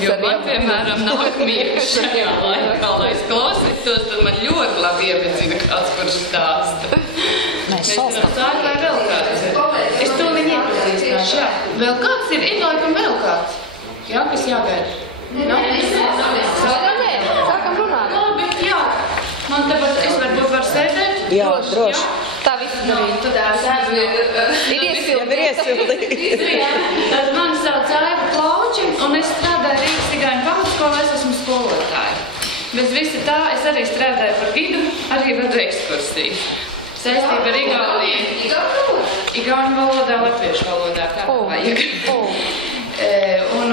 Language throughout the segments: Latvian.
Jo man, piemēram, nāk miegs šajā laikā, lai es klausītos, tad man ļoti labi iepazina kāds, kurš stāsta. Mēs varam sākt, vai vēl kāds ir? Es to viņu iepazīstināšu, jā. Vēl kāds ir? Ir laikam vēl kāds. Jā, kas jāgaida? Sākam runāt. Labi, jā. Man tāpat, es varbūt var sēdēt? Jā, droši. Tā viss darīt. Ir iesildīts. Tad mani sauc Aiva Klauči, un es strādāju Rīgas Igauņu pamatskolā, es esmu skolotāja. Bez visa tā es arī strādāju par gidu, arī vadu ekskursijas. Saistība ar Igauniju. Igauņu valodā, latviešu valodā, kā vajag. Un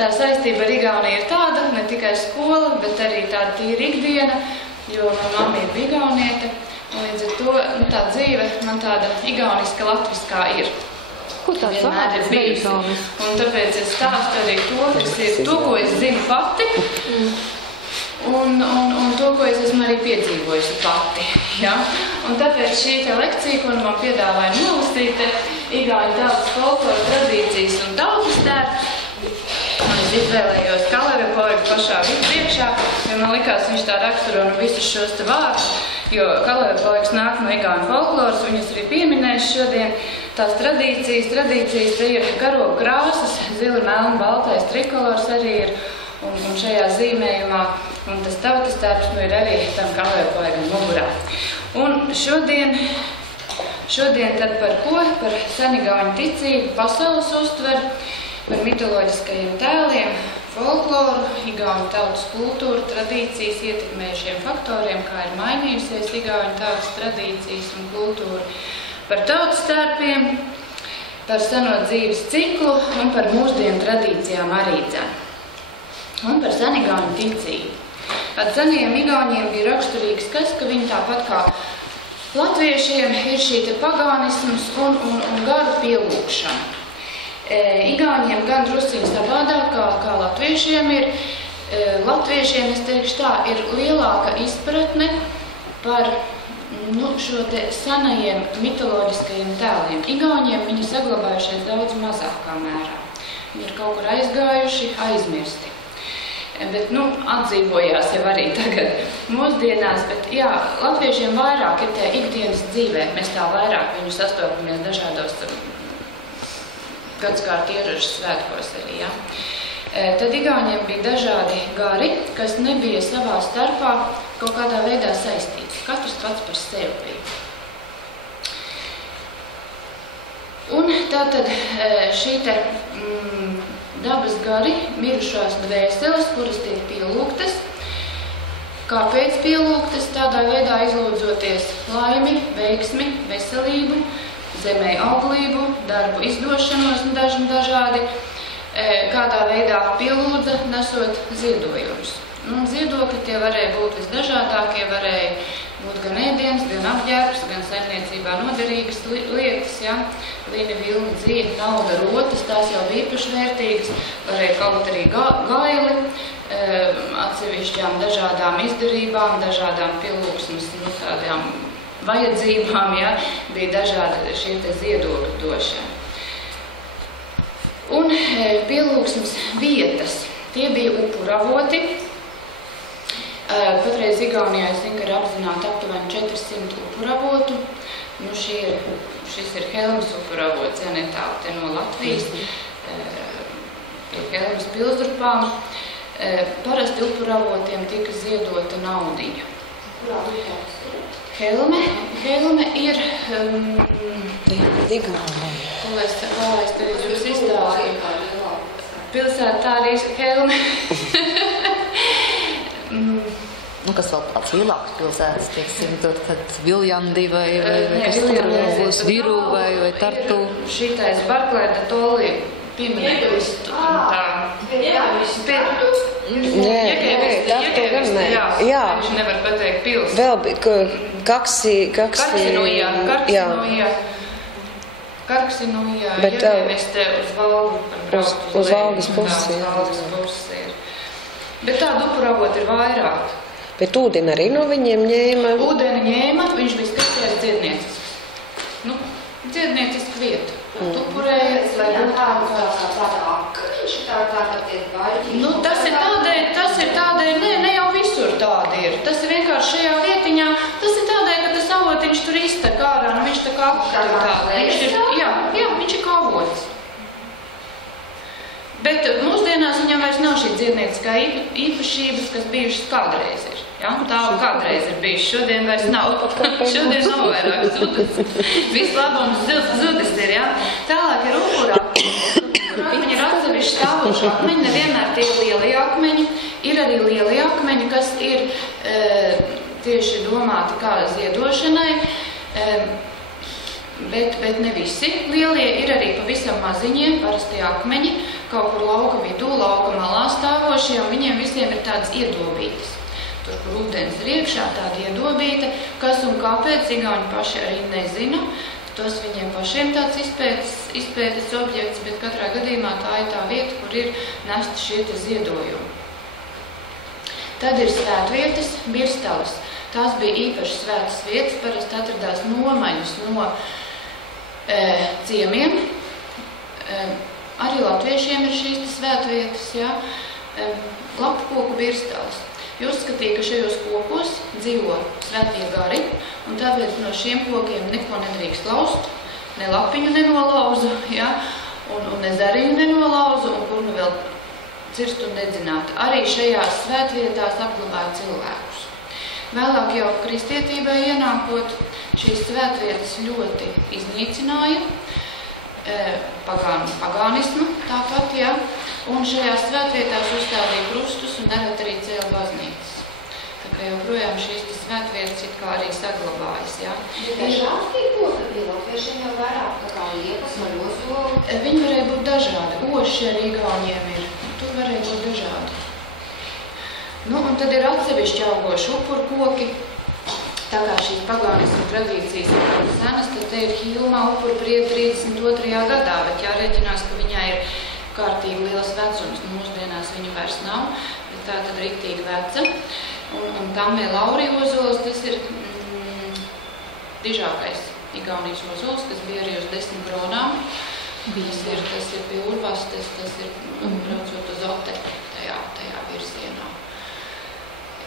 tā saistība ar Igauniju ir tāda, ne tikai skola, bet arī tāda tīra ikdiena, jo man mamma ir igauniete. Un līdz ar to tā dzīve man tāda igauniska, latviskā ir. Ko tā vienmēr ir bijusi. Un tāpēc es stāstu arī to, kas ir to, ko es zinu pati, un to, ko es esmu arī piedzīvojusi pati. Ja? Un tāpēc šī lekcija, ko man piedāvāja nolasīt, igauņu tautas folkloru tradīcijas un tautas tērps. Un es izvēlējos Kalevepoegu pašā priekšā, jo man likās, viņš tā raksturo visus šos te vārdus. Jo Kalevepoegs nāk no igauņu folkloras, viņas arī pieminējuši šodien. Tās tradīcijas te ir karogu krāsas, zili, melni, baltais trikolors arī ir, un šajā zīmējumā, un tas tautas tērps ir arī tam Kalevepoegam mugurā. Un šodien tad par ko? Par senigauņu ticību, pasaules uztveru, par mitoloģiskajiem tēliem, folkloru, igauņu tautas kultūru, tradīcijas ietekmējušiem faktoriem, kā ir mainījusies igauņu tautas tradīcijas un kultūra, par tautas tērpiem, par seno dzīves ciklu un par mūsdienu tradīcijām arī dzen. Un par senigauņu ticību. Ar seniem igauņiem bija raksturīgs kas, ka viņi tāpat kā latviešiem ir šī te pagānisms un garu pielūgšana. Igauņiem gan drusciņi savādāk, kā latviešiem ir. Latviešiem, es teikšu tā, ir lielāka izpratne par šo te senajiem mitoloģiskajiem tēliem. Igauņiem viņi saglabājušies daudz mazākā mērā. Viņi ir kaut kur aizgājuši, aizmirsti. Bet, atdzīvojās jau arī tagad mūsdienās, bet jā, latviešiem vairāk ir tie ikdienas dzīvē. Mēs tā vairāk viņu sastopamies dažādos gadskārt ieražas svētkos arī, ja. Tad igauņiem bija dažādi gari, kas nebija savā starpā kaut kādā veidā saistīti. Katrs pats par sevi bija. Un tātad šī te dabas gari, mirušās dvēseles, kuras tiek pielūgtas. Kāpēc pielūgtas? Tādā veidā izlūdzoties laimi, veiksmi, veselību, zemē auglību, darbu izdošanos dažādi, kādā veidā pielūdza, nesot ziedojumus. Ziedokļi tie varēja būt visdažādākie, varēja būt gan ēdienas, gan apģērbs, gan saimniecībā noderīgas lietas, ja? Līni, vilni, dzīve, nauda, rotas, tās jau bija īpaši vērtīgas, varēja kaut arī gaili, atsevišķām dažādām izdarībām, dažādām pielūgsmes, tādām vajadzībām, ja, bija dažādi šie te ziedokļu došana. Un pielūgsmes vietas, tie bija upuravoti. Patreiz Igaunijā, es zinu, ka ir apzināti aptuveni 400 upuravotu. Šis ir Helmas upuravots, ja netālu te no Latvijas, pie Helmas pilsdrupām. Parasti upuravotiem tika ziedota naudiņa. Helme ir Kā es te jums izstāstu? Pilsēta tā arī ir Helme. Kas vēl tāds lielāks pilsētas, tieksim, tad Viljandi vai kas tur būs Viru vai Tartu? Šitais Barklēda Tolī pieminējas tā. Jā, viņš nevar pateikt pils. Vēl bija Karksinujā, Jevieneste uz Valgas pusi. Bet tādu upuravot ir vairāk. Bet ūdeni arī no viņiem ņēma? Ūdeni ņēma, viņš bija skaties dziedniecisks. Dziedniecisku vietu. tupurējas, lai būtu kaut kāds. Tāda akmeņš, tā tie vaļķi. Nu, tas ir tādēļ, ne jau visur tādi ir. Tas ir vienkārši šajā vietiņā, tas ir tādēļ, ka tas avotiņš tur iztek ārā, nu viņš tā kā aptur tāda. Viņš ir kā avots. Bet mūsdienās viņam vairs nav šī dziednieciskā īpašības, kas bijušas kādreiz ir. Ja? Tā kādreiz ir bijuši, šodien vairs nav. Šodien nav vairāk zudis. Viss labums zudis ir, ja? Tālāk ir upura. Akmeņi ir atsevišķi stāvoši akmeņi, nevienmēr tie lielie akmeņi. Ir arī lielie akmeņi, kas ir tieši domāti kā ziedošanai, bet ne visi lielie. Ir arī pavisam maziņie, parasti akmeņi, kaut kur lauka vidū, lauka malā stāvošie, un viņiem visiem ir tādas iedobītas. Tur, kur ūdens ir iekšā, tāda iedobīta, kas un kāpēc igauņi paši arī nezina. Tas viņiem pašiem tāds izpētes objekts, bet katrā gadījumā tā ir tā vieta, kur ir nesti šie te ziedojumi. Tad ir svētvietas, birstalas. Tās bija īpaši svētas vietas, parasti atradās nomaņas no ciemiem. Arī latviešiem ir šīs te svētvietas, ja? Lapu koku birstalas. Uzskatīja, ka šajos kokos dzīvo svētie gari, un tāpēc no šiem kokiem neko nedrīkst laust, ne lapiņu nenolauzu, ja? un ne zariņu nenolauzu, un kur nu vēl cirst un dedzināt. Arī šajās svētvietās apglabāja cilvēkus. Vēlāk jau kristietībai ienākot, šīs svētvietas ļoti iznīcināja, pagānismu tāpat, ja? Un šajās svētvietās uzstādīja krustus un nerad arī cēla baznīcas. Tā kā joprojām šīs svētvietas it kā arī saglabājas, ja? Bet dažādi tie koki bija latviešiem jau vairāk, tā kā liepas vai ozolu? Viņi varēja būt dažādi. Oši arī igauņiem ir. Tur varēja būt dažādi. Nu, un tad ir atsevišķi augoši upurkoki. Tā kā šīs pagānismu tradīcijas ir senas, tad te ir Hilma upurprieta 32. gadā, bet jārēķinās, ka viņai ir kārtīgi liels vecums. Mūsdienās viņa vairs nav, bet tā tad riktīgi veca. Un tam vēl Laurija ozols, tas ir dižākais Igaunijas ozols, kas bija arī uz 10 kronām. Tas ir pie Urvastes, tas ir braucot uz Oteku tajā virzienā.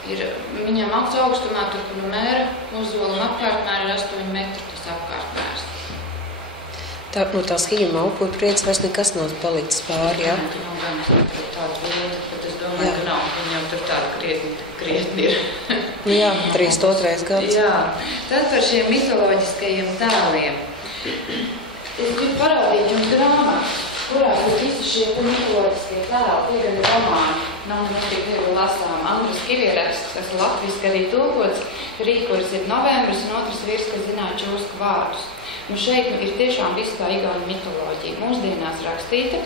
Viņam augstumā, tur, kur mēra ozola un apkārtmēra ir 8 metri, tas apkārtmērs. Tās Hilma upurprietes vairs nekas nav palicis pāri, jā? Nav gan tāda lieta, bet es domāju, ka nav. Viņam tur tāda krietni ir. Jā, 32. gads. Jā, tad par šiem mitoloģiskajiem tēliem. Es gribu parādīt jums grāmatas, kurās ir visi šie mitoloģiskie tēli, tie gan ir romāni. Nav tik viegli lasām. Andrus Kivieraksts, kas latviski arī tulkots, Rīkuris ir novembris un otrs vīrs, kas zināja čūsku vārdus. Un šeit ir tiešām viss kā igauņu mitoloģija, mūsdienās rakstīta.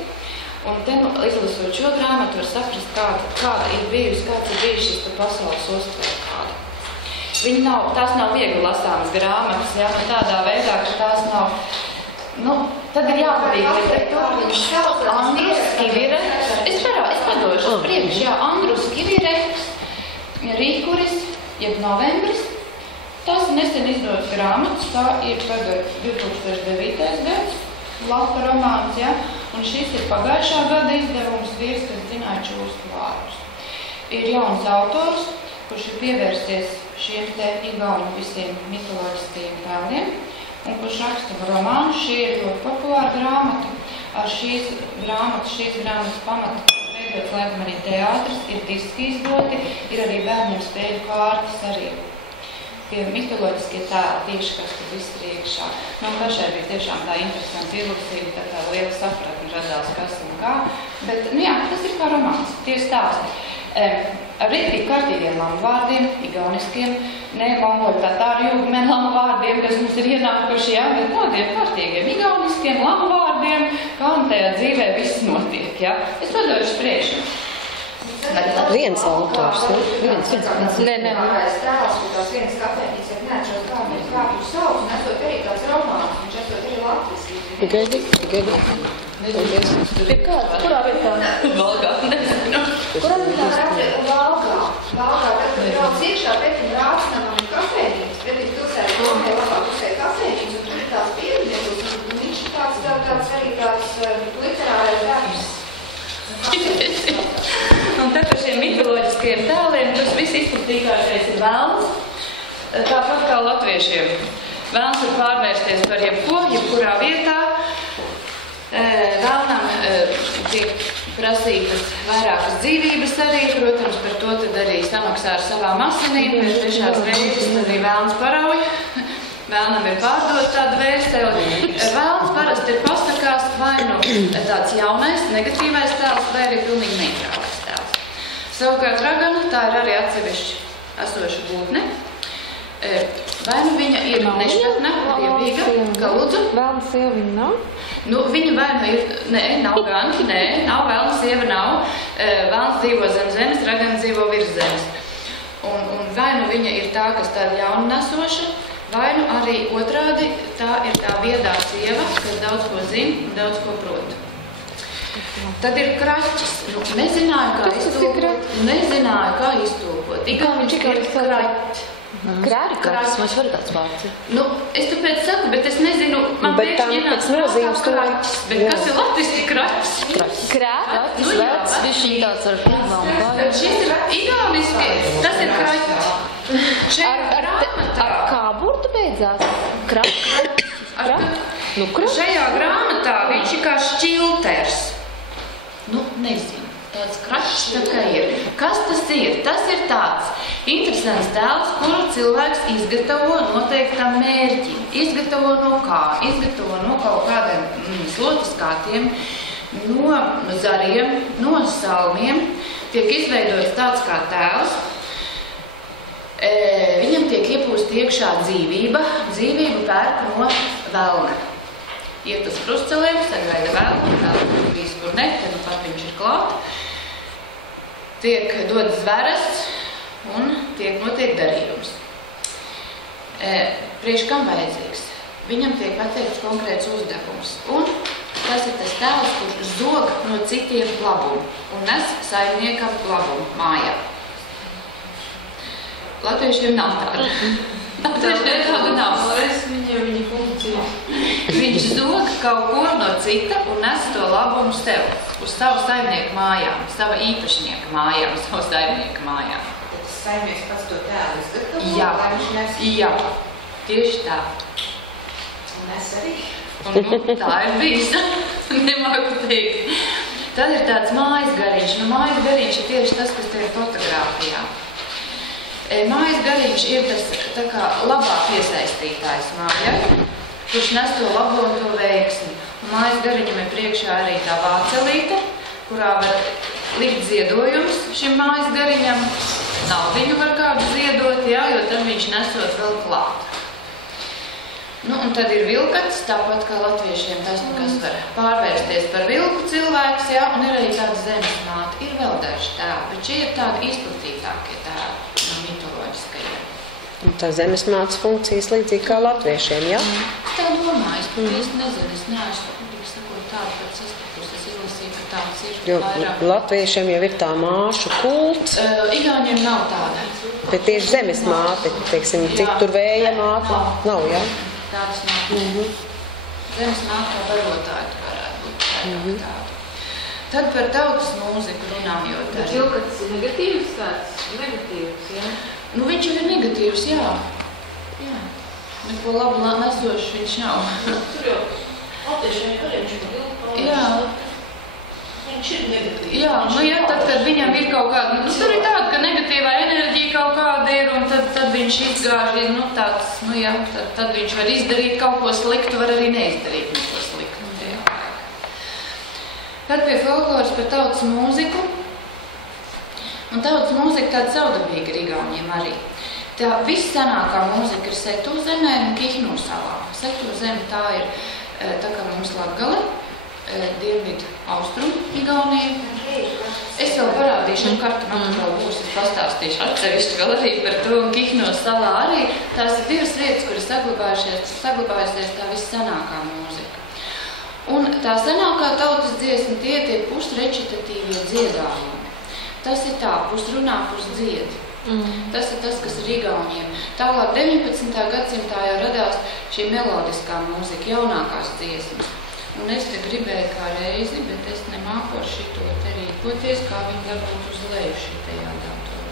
Un te, izlasot šo grāmatu, var saprast, kāda ir bijusi, kāds ir bijis šis pasaules uztver kāda. Tās nav viegli lasāmas grāmatas, ja, un tādā veidā, ka tās nav. Tad ir jāpatīk pret to. Andrus Kivireksts. Es padošu uz priekšu, jā, Andrus Kivireksts, Rīkuris, jeb novembris. Tas nesen izdodas grāmatas, tā ir tagad 2009. gads, lapa romāns, ja, un šis ir pagājušā gada izdevums vīrs, kas zināja čūsku vārdus. Ir jauns autors, kurš ir pievērsies šiem te igauņu visiem mitoloģiskajiem tēliem, un kurš raksta romānu. Šī ir ļoti populāra grāmata. Ar šīs grāmatas pamata veidots laikam arī teātris, ir diski izdoti, ir arī bērniem spēļu kārtas arī. Tie mitoloģiskie tēli tieši, kas tur viss ir iekšā. Pašai bija tiešām tā interesanta ilusība, tā liela sapratne radās, kas un kā. Bet, jā, tas ir kā romāns, tie stāsti. Ar rītīgi kārtīgiem lamu vārdiem, igauniskiem, ne mongoļu tatāru jūgmēn lamu vārdiem, kas mums ir ienākuši, jā, bet tādiem kārtīgiem igauniskiem lamu vārdiem, kā un tajā dzīvē viss notiek, jā. Es padošu priekšu. Viens autors, ne? Viens. Tās tēls, kur tās vienas kafēnīs, ja neatšos kā tu sauc, un esot arī tāds romāns, viņš esot arī latviski. Gaidi. Pie kāds? Kurā vietā? Valgā, nezinu. Kurā vietā raksta? Valgā, tad, kad brauc iekšā, pretim Rācnamam ir kafēnīs, pretim pilsēta domē labā pusē kafēnīs, un tur ir tās pieredzētos, un viņš ir tāds simboliskajiem tēliem, tas viss izplatīgākais ir velns, tāpat kā latviešiem. Velns var pārvērsties par jebkurā vietā. Velnam tiek prasītas vairākas dzīvības arī, protams, par to tad arī samaksā ar savām asinīm, pēc trešās reizes arī velns parauj. Velnam ir pārdot tādu vēsteli. Velns parasti ir pasakās vai nu tāds jaunais, negatīvais tēls, vai arī pilnīgi neitrālais tēls. Savukārt ragana, tā ir arī atsevišķi esoša būtne. Vai nu viņa ir nešpatna, dievīga, kā lūdzu? Velna sieva viņa nav? Nu, viņa vai nu ir, nav gan, nav velna sieva, nav. Velns dzīvo zem zemes, ragana dzīvo virs zemes. Un vai nu viņa ir tā, kas tāda jauna nesoša, vai nu arī otrādi tā ir tā viedā sieva, kas daudz ko zina un daudz ko prot. Tad ir kraķis. Nu, nezināju, kā iztūkot. Igauņiski ir kraķi. Kraķis, man švar tāds vārds. Nu, es tāpēc saku, bet es nezinu, man pēkšņi ienāca kraķis. Bet kas ir latviski kraķis? Kraķis, vecs, višķiņ tāds ar plīmām. Šis ir igauņiski, tas ir kraķis. Ar kā burtu beidzās? Šajā grāmatā viņš ir kā šķilters. Nu, nezinu. Tāds kraķis tā kā ir. Kas tas ir? Tas ir tāds interesants tēls, kuru cilvēks izgatavo noteiktam mērķim. Izgatavo no kā? Izgatavo no kaut kādiem slotiskātiem, no zariem, no salmiem. Tiek izveidots tāds kā tēls. Viņam tiek iepūst iekšā dzīvība. Dzīvību pērk no velna. Iet uz krustcelēm, sagaida velnu, vēl kur ne, tad pat viņš ir klāt. Tiek dodas zverests un notiek darījums. Priekš kam vajadzīgs? Viņam tiek pateikts konkrēts uzdevums. Un tas ir tas tēls, kurš zog no citiem labumu un nes saimniekam labumu mājā. Latviešiem nav tāda. Latviešiem tāda nav. Viņa funkcija. Viņš zog kaut ko no cita un nes to labumu sev, uz savu saimnieku mājām, sava īpašnieka mājām, savu saimnieku mājām. Tad tas saimnieks pats to tēlu izgatavo, Jā, lai viņš nes? jā, tieši tā. Un nes arī? Un tā ir bijis, nemāku teikt. Tad ir tāds mājas gariņš. Nu, mājas gariņš ir tieši tas, kas te ir fotogrāfijā. Mājas gariņš ir tas tā kā labāk iesaistītājs mājai, kurš nes to labo un to veiksmi. Mājas gariņam ir priekšā arī tā vācelīte, kurā var likt ziedojums šim mājas gariņam. Naudiņu var kādu ziedot, jā, jo tad viņš nesot vēl klāt. Nu, un tad ir vilkats, tāpat kā latviešiem tas, kas var pārvērsties par vilku cilvēks, jā, un ir arī tāda zemes māte. Ir vēl daži tēli, bet šie ir tādi izplatītākie tēli no mitoloģiskajiem. Un tā zemes mātes funkcijas līdzīgi kā latviešiem, jā? Es tā domāju, es īsti nezinu, es neesmu, sakot, tādu pat sastapusi, es izlasīju, ka tāds ir Jo vairāk. latviešiem jau ir tā māšu kults, Igauņiem nav tāda. bet tieši zemes māte, teiksim, cik tur vēja māte, nav, jā? Tādas nav. Zemes māte kā barotāja varētu būt tāda. Tad par tautas mūziku runājot arī. Vilkats ir negatīvs tāds? Negatīvs, jā? Nu, viņš jau ir negatīvs, jā. Jā. Neko labu nesošs viņš nav. Tur jau latviešiem viņš ir vilkā. Jā. Viņš ir negatīvs. Jā, nu jā, tad, kad viņam ir kaut kāda, nu, tur ir tāda, ka negatīvā enerģija kaut kāda ir, un tad viņš izgāž, nu, tāds, nu jā, tad viņš var izdarīt kaut ko sliktu, var arī neizdarīt neko sliktu. Jā. Tad pie folkloras par tautas mūziku. Un tautas mūzika tāda saudabīga ir Igauņiem arī. Tā vissenākā mūzika ir Setu zemē un Kihnu salā. Setu zeme tā ir, tā kā mums Latgale, dienvidu austrumu Igaunija. Es vēl parādīšu, un kartu man vēl būs, es pastāstīšu atsevišķi vēl arī par to, un Kihnu salā arī. Tās ir divas vietas, kuras saglabājusies tā vissenākā mūzika. Un tā senākā tautas dziesma tie pusrecitatīvie dziedājumi. Tas ir tā, pusrunā, pusdzied. Tas ir tas, kas ir Igauņiem. Tālāk 19. gadsimtā jau radās šī melodiskā mūzika, jaunākās dziesmas. Un es te gribēju kā reizi, bet es nemāku ar šito te rīkoties, kā viņi varbūt uz leju šitajā datorā.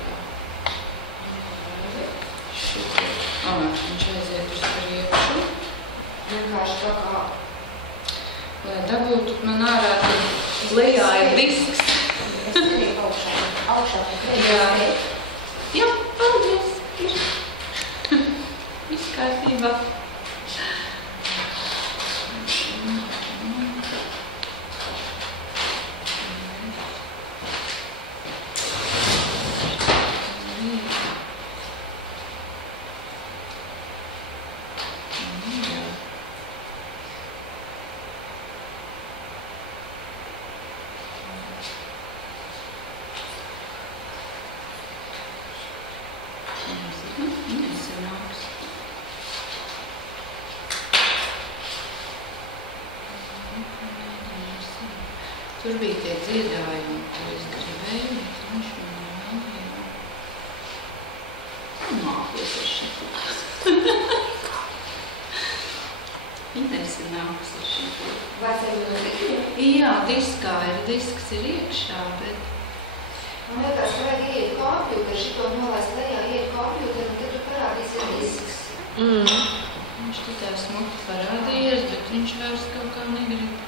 Viņš aiziet uz priekšu. Vienkārši tā kā... Lai dabūtu man ārā, tad lejā ir disks. Es arī augšā Jā. Jā, paldies. Viss kārtībā. Tur bija tie dziedājumi, ko es gribēju, bet viņš man nav. Mākos ar šitās. Interesanāks ar šitās. Jā, disks ir iekšā, bet... Man liekas, ka vajag iet kompjūteri, šito nolaist lejā, iet kompjūteri, un tad tur parādīsies disks. Viņš te tā smuki parādījies, bet viņš vairs kaut kā negrib.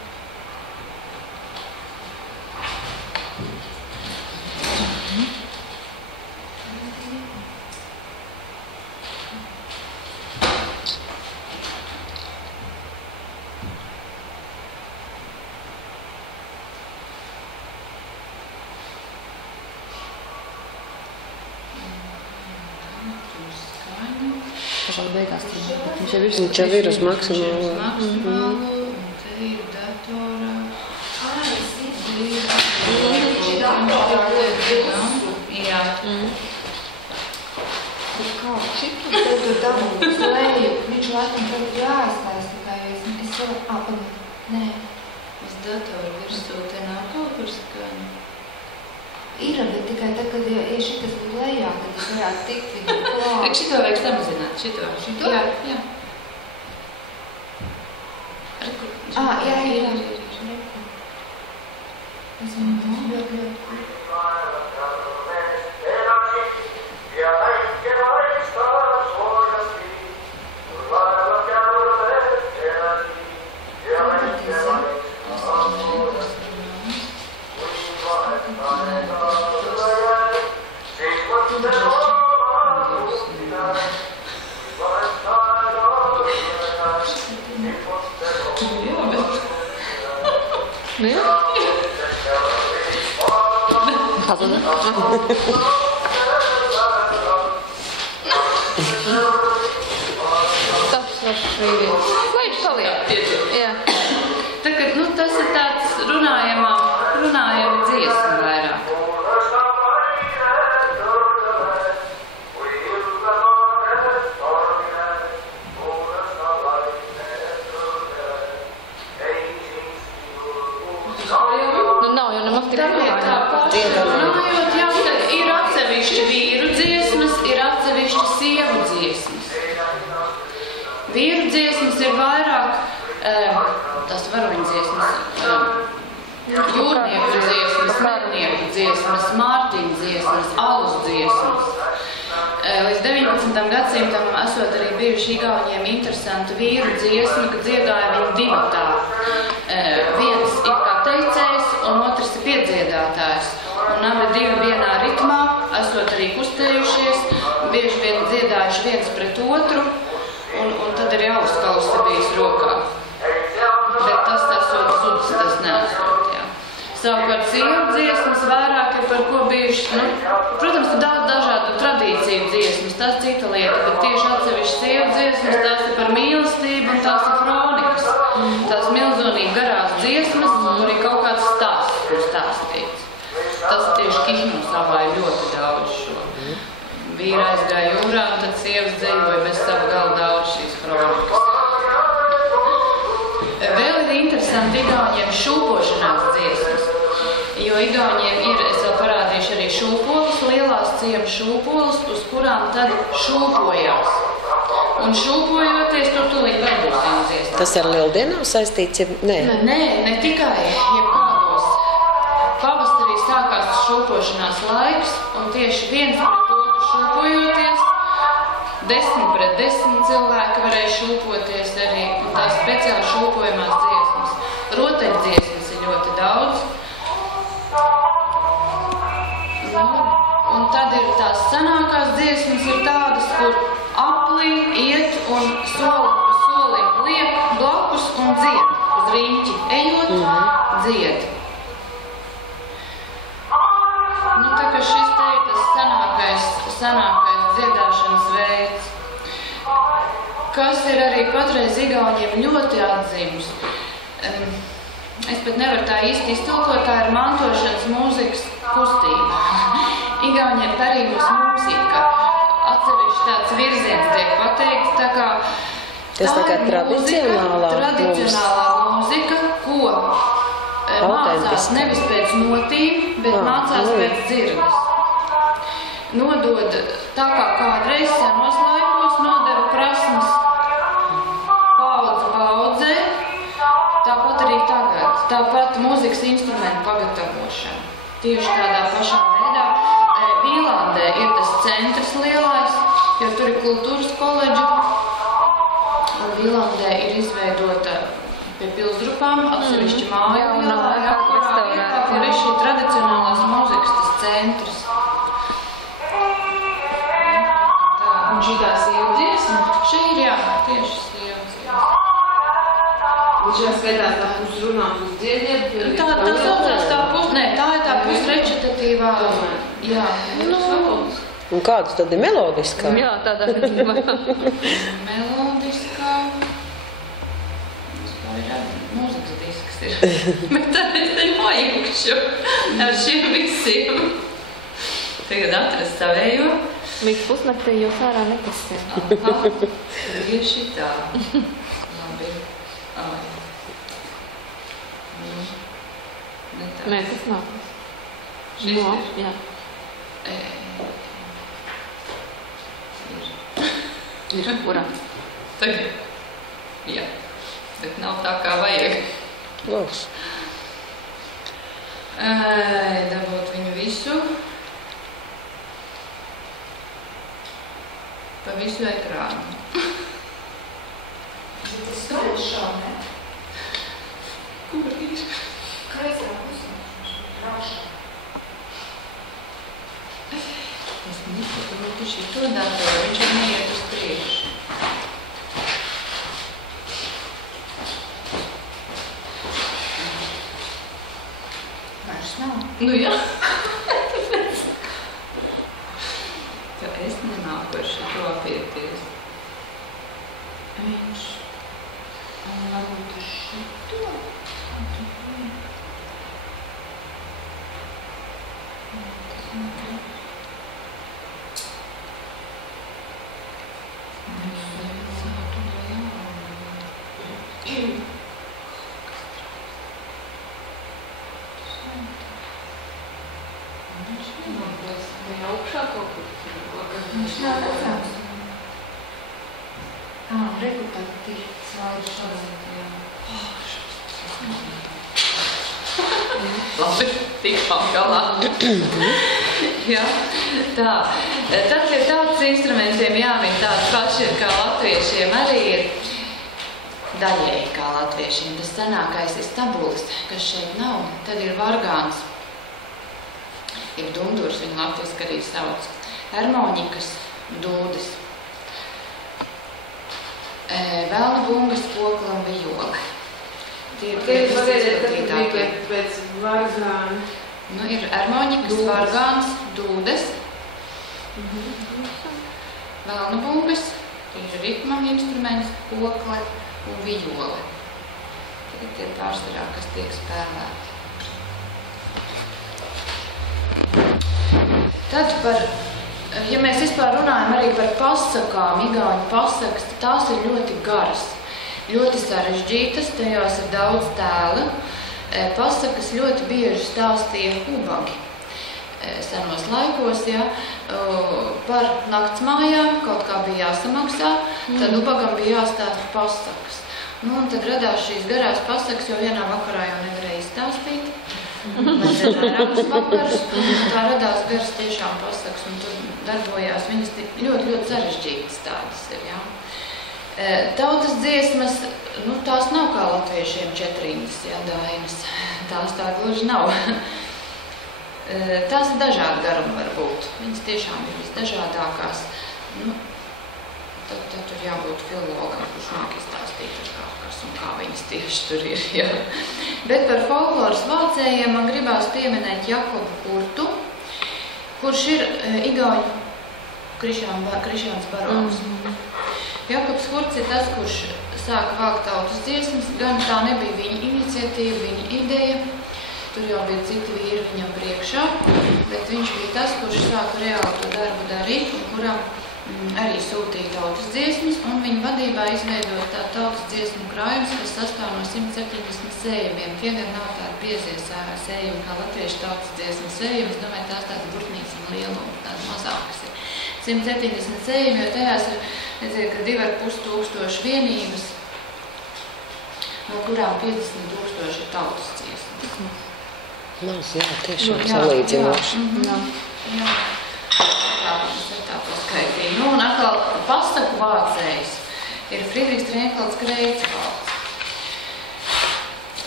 Viņš jau ir uz maksimālo. Un te ir datorā. Jā. Kā šitu tad tur dabū uz leju, viņš laikam tagad jāiztais tikai, es varu, pagaid, nē. Uz datoru virsū te nav kaut kur skaņa. Ir, bet tikai tad, kad ja šitas būtu lejā, tad es varētu tikt viņu klāt. Šito vajag samazināt, šito. Šito? Jā. Jā. Es viņu ļoti. Hazırda. Lai viņš paliek. Jā. Tagad, tas ir tāds runājama dziesma vairāk. Nav jau nemaz tik Runājot, jā, tad ir atsevišķi vīru dziesmas, ir atsevišķi sievu dziesmas. Vīru dziesmas ir vairāk, tas varoņu dziesmas, jūrnieku dziesmas, mednieku dziesmas, mārtiņu dziesmas, alus dziesmas. Līdz 19. gadsimtam esot arī bijuši Igauniem interesanti vīru dziesma, kad dziedāja viņi divatā. Viens ir kā teicējs un otrs ir piedziedātājs. Un abi divi vienā ritmā, esot arī kustējušies, bieži vien dziedājuši viens pret otru, un tad arī auskausa bijis rokā. Bet tas esot suds, tas neesot, jā. Savukārt sievu dziesmas vairāk ir par ko bijuši, protams, ir daudz dažādu tradīciju dziesmas, tas cita lieta, bet tieši atsevišķi sievu dziesmas, tās ir par mīlestību un tās ir kronikas. Tās milzonīgi garās dziesmas, kur ir kaut kāds stāsts, kur stāstīts. Tas tieši Kihnosavā ir ļoti daudz šo. Vīri aizgāja jūrā, un tad sievas dzīvoja bez sava gala daudz šīs kronikas. Vēl ir interesanti Igauniem šūpošanās dziesmas, jo Igauniem ir, es vēl parādīšu arī šūpolas, lielās ciema šūpolas, uz kurām tad šūpojās. Un šūpojoties, tur tūlīt vēl būs dziesmas. Tas ar lieldienām saistīts, ja nē? Nē, ne tikai, jebkādos. Pavasarī sākās šūpošanās laiks, un tieši viens pret otru šūpojoties, 10 pret 10 cilvēki varēja šūpoties arī, un tās speciāli šūpojumās dziesmas. Rotaļdziesmas ir ļoti daudz. Un tad ir tās senākās dziesmas, ir tādas, kur aplī iet un soli pa solim liek blakus un dzied. Uz riņķi ejot, dzied. Nu, tā kā šis te ir tas senākais dziedāšanas veids, kas ir arī patreiz Igauniem ļoti atzīms. Es pat nevaru tā īsti iztulkot, tā ir mantošanas mūzikas kustība. Igauniem perīmus mūzika, atsevišķi tāds virziens tiek pateikts, tā kā Tas tā kā tradicionālā mūzika, ko mācās nevis pēc notīm, bet mācās pēc dzirdes. Nodod tā kā kādreiz senos laikos nodeva prasmes paudze paudzē, tāpat arī tagad. Tāpat mūzikas instrumentu pagatavošana. Tieši tādā pašā veidā. Vīlandē ir tas centrs lielais, jo tur ir kultūras koledža. Un Vīlandē ir izveidota pie pilsdrupām atsevišķi māju ielā, kur ir šī tradicionālās mūzikas tas centrs. Un šī tā sievu dziesma? Šī ir, jā, tieši sievu dziesma. Un šajā skaitā tā pusrunā, pusdziediet? Tā saucās tā tā ir tā pusrečitatīvā, jā. Un kādas tad ir melodiskā? Jā, tādā gadījumā. Melodiskā. Mūzikas disks ir. Bet tad es te nojukšu ar šiem visiem. Tagad atrast savējo. Līdz pusnaktī jūs ārā nepasiem. Tieši tā. Labi. Nē, tas nav. Šis No, ir. jā. Ir kurā? Tagad. Jā. Bet nav tā, kā vajag. Lūks. Dabūt viņu visu. Pa visu ekrānu. Tas skaļš šau, ne? Kur ir? Kreisā pusē. Raušā. Es nesaprotu šito datoru, viņš jau neiet uz priekšu. Vairs nav. Nu jā. Ka es nenāku ar šito apieties. Viņš. Un varbūt ar šito. Vai augšā kaut kur? Viņš nav redzams. Reputati slaidu šodien. Labi, tikām galā. Jā, tā. Tad pie tautas instrumentiem jāmin tāds paši ir kā latviešiem, arī ir daļēji kā latviešiem. Tas senākais ir stabulis, kas šeit nav. Tad ir vargāns, ir dundurs, viņu latviski arī sauc. Harmonikas, dūdes. Velna bungas, kokla un vijole. Tie ir izplatītākie. Pēc vargāna. Nu, ir harmonikas, vargāns, dūdes. Velna bungas, ir ritma instruments, kokle un vijole. Tagad tie pārsvarā, kas tiek spēlēti. Tad par, ja mēs vispār runājam arī par pasakām, igauņu pasakas, tās ir ļoti garas, ļoti sarežģītas, tajās ir daudz tēla. Pasakas ļoti bieži stāstīja ubagi senos laikos, ja, par naktsmājām kaut kā bija jāsamaksā, tad ubagam bija jāstāsta pasakas. Nu, un tad radās šīs garās pasakas, jo vienā vakarā jau nevarēja izstāstīt. vairākus vakarus. Tā radās garas tiešām pasakas, un tur darbojās. Viņas ļoti, ļoti sarežģītas tādas ir, jā. Tautas dziesmas, nu, tās nav kā latviešiem četrindas, jā, dainas. Tās tā gluži nav. Tās ir dažādi garumi var būt. Viņas tiešām ir visdažādākās. Nu, tad tur jābūt filologam, kurš māk izstāstīt kas un kā viņas tieši tur ir. Jā. Bet par folkloras vācējiem man gribās pieminēt Jakobu Kurtu, kurš ir igauņu Krišjāns Barovs. Jakobs Kurts ir tas, kurš sāka vākt tautas dziesmas, gan tā nebija viņa iniciatīva, viņa ideja. Tur jau bija citi vīri viņam priekšā, bet viņš bija tas, kurš sāka reāli to darbu darīt, un kuram arī sūtīja tautas dziesmas, un viņa vadībā izveidot tā tautas dziesmu krājums, kas sastāv no 170 sējumiem. Tie gan nav tādi piezie sējumi, kā latviešu tautas dziesmu sējumi, es domāju, tās tādas burtnīcas lieluma, tādas mazākas ir. 170 sējumi, jo tajās ir, redzēju, ka 2500 vienības, no kurām 50 000 ir tautas dziesmas. Maz, jā, tiešām salīdzinoši. Jā. Tā to skaitīja. Nu, un atkal pasaku vācējs ir Friedrichs Reinfelds Kreicvalds.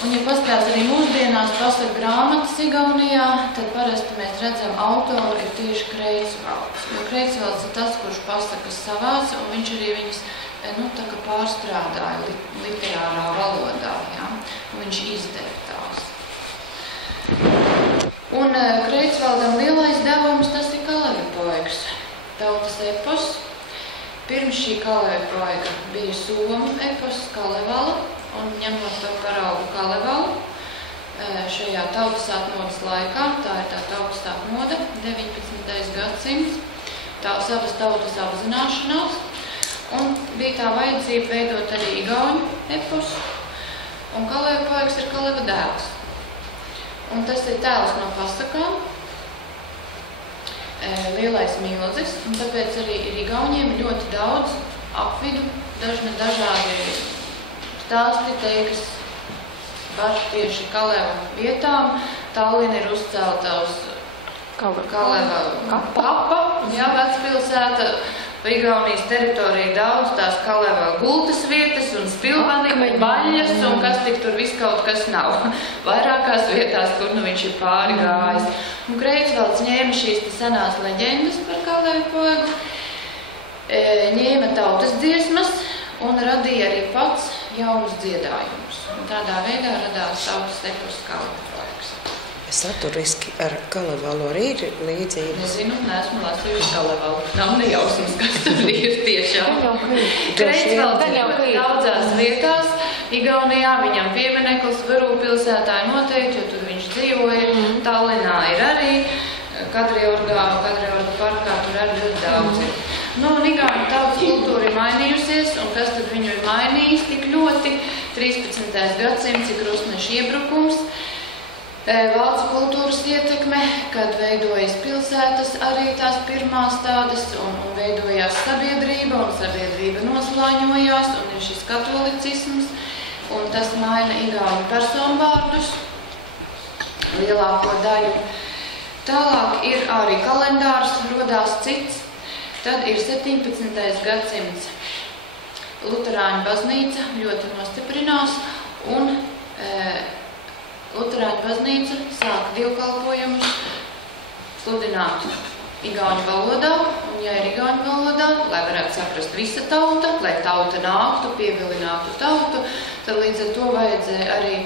Un, ja paskatās arī mūsdienās pasaku grāmatas Igaunijā, tad parasti mēs redzam autoru ir tieši Kreicvalds. Jo Kreicvalds ir tas, kurš pasakas savāca, un viņš arī viņas, nu, tā kā pārstrādāja literārā valodā, jā. Un viņš izdeva tās. Un Kreicvaldam lielais devums tas ir Kalevi poegas, tautas epos. Pirms šī Kalevi poega bija somu epos Kalevala, un ņemot to paraugu Kalevalu šajā tautas atmodas laikā, tā ir tā tautas atmoda, 19. gadsimts, tā savas tautas apzināšanās, un bija tā vajadzība veidot arī igauņu eposu, un Kalevi poegas ir Kaleva dēls. Un tas ir tēls no pasakām, lielais milzis, un tāpēc arī ir igauņiem ļoti daudz apvidu, dažādi stāsti teikas par tieši Kaleva vietām. Tallina ir uzcelta uz Kaleva kapa, jā, vecpilsēta. Igaunijas teritorija daudz tās Kaleva gultas vietas un spilvani, baļļas un kas tik tur viss kaut kas nav. Vairākās vietās, kur nu viņš ir pāri gājis. Un Kreicvalds ņēma šīs senās leģendas par Kalevi poegu, ņēma tautas dziesmas un radīja arī pats jaunus dziedājumus. Un tādā veidā radās tautas epos Kalevi poegas. Saturiski ar Kalevalu arī ir līdzības? Nezinu, neesmu lasījusi Kalevalu. Nav nejausmas, kas tur ir tiešām. Kreicvalds ir daudzās vietās. Igaunijā viņam piemineklis Varu pilsētā noteikti, jo tur viņš dzīvoja. Tallinā ir arī. Kadriorgā parkā tur arī ļoti daudz ir. Nu, un igauņu tautas kultūra ir mainījusies, un kas tad viņu ir mainījis tik ļoti? 13. gadsimts ir krustneša iebrukums. Vācu kultūras ietekme, kad veidojas pilsētas arī tās pirmās tādas, un veidojās sabiedrība, un sabiedrība noslāņojās, un ir šis katolicisms, un tas maina igauņu personvārdus, lielāko daļu. Tālāk ir arī kalendārs, rodās cits, tad ir 17. gadsimts. Luterāņu baznīca ļoti nostiprinās, un Luterāņu baznīca sāka dievkalpojumus sludināt igauņu valodā, un ja ir igauņu valodā, lai varētu saprast visa tauta, lai tauta nāktu, pievilinātu tautu, tad līdz ar to vajadzēja arī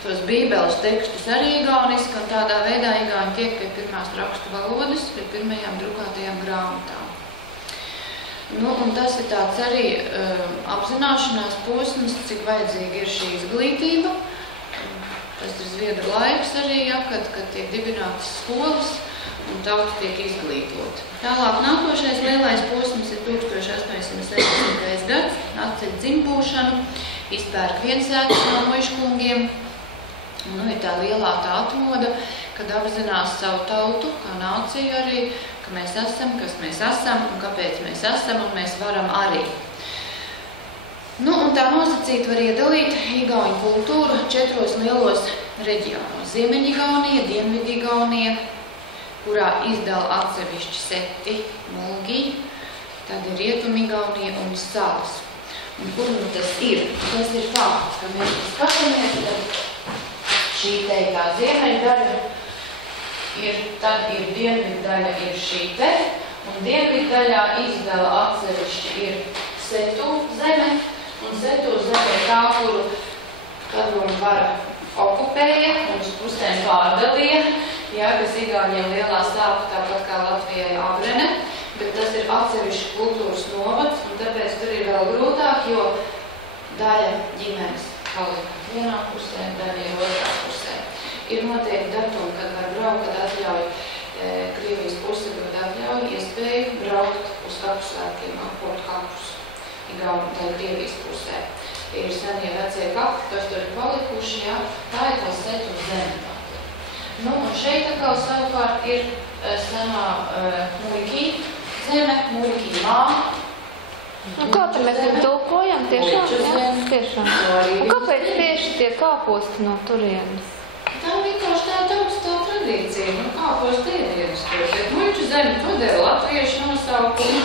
tos bībeles tekstus arī igauniski, un tādā veidā igauņi tiek pie pirmās rakstu valodas, pie pirmajām drukātajām grāmatām. Nu, un tas ir tāds arī apzināšanās posms, cik vajadzīga ir šī izglītība. Tas ir Zviedru laiks arī, ja, kad tiek dibinātas skolas un tauta tiek izglītota. Tālāk nākošais lielais posms ir 1870. gads, atceļ dzimbūšanu, izpērk viensētas no muiškungiem. Nu, ir tā lielā tā atmoda, kad apzinās savu tautu, kā nāciju arī, ka mēs esam, kas mēs esam un kāpēc mēs esam un mēs varam arī. Nu, un tā nosacīt var iedalīt igauņu kultūru 4 lielos reģionos. Ziemeļigaunija, Dienvidigaunija, kurā izdala atsevišķi seti, Mulgi, tad ir Rietumigaunija un salas. Un kur nu tas ir? Tas ir tā, ka mēs skatāmies, tad šī teiktā ziemeļdaļa tad ir dienviddaļa ir šī te, un dienviddaļā izdala atsevišķi ir Setu zeme, un Setu zeme ir tā, kuru Kadruma vara okupēja, un uz pusēm pārdalīja, kas Igauņiem lielā sāpa tāpat kā Latvijai Abrene, bet tas ir atsevišķi kultūras novads, un tāpēc tur ir vēl grūtāk, jo daļa ģimenes palika vienā pusē, daļa ir otrā pusē. Ir noteikti datumi, kad var braukt, kad atļauj Krievijas puse, kad atļauj iespēju braukt uz kapusvētkiem, apkot kapus Igaunijai Krievijas pusē. Ir senie vecie kakti, kas tur ir palikuši, tā ir tā Setu zeme. Nu, un šeit atkal savukārt ir senā Muļķī zeme, Muļķī mā. Nu, kā tad mēs viņu tulkojam tiešām? Jā, tiešām. Un kāpēc tieši tie kāposti no turienes? Tā vienkārši tā tautastā tradīcija, kāposti ēdienas tur. Bet Muļķu zemi to dēļ latviešu nosaukumu.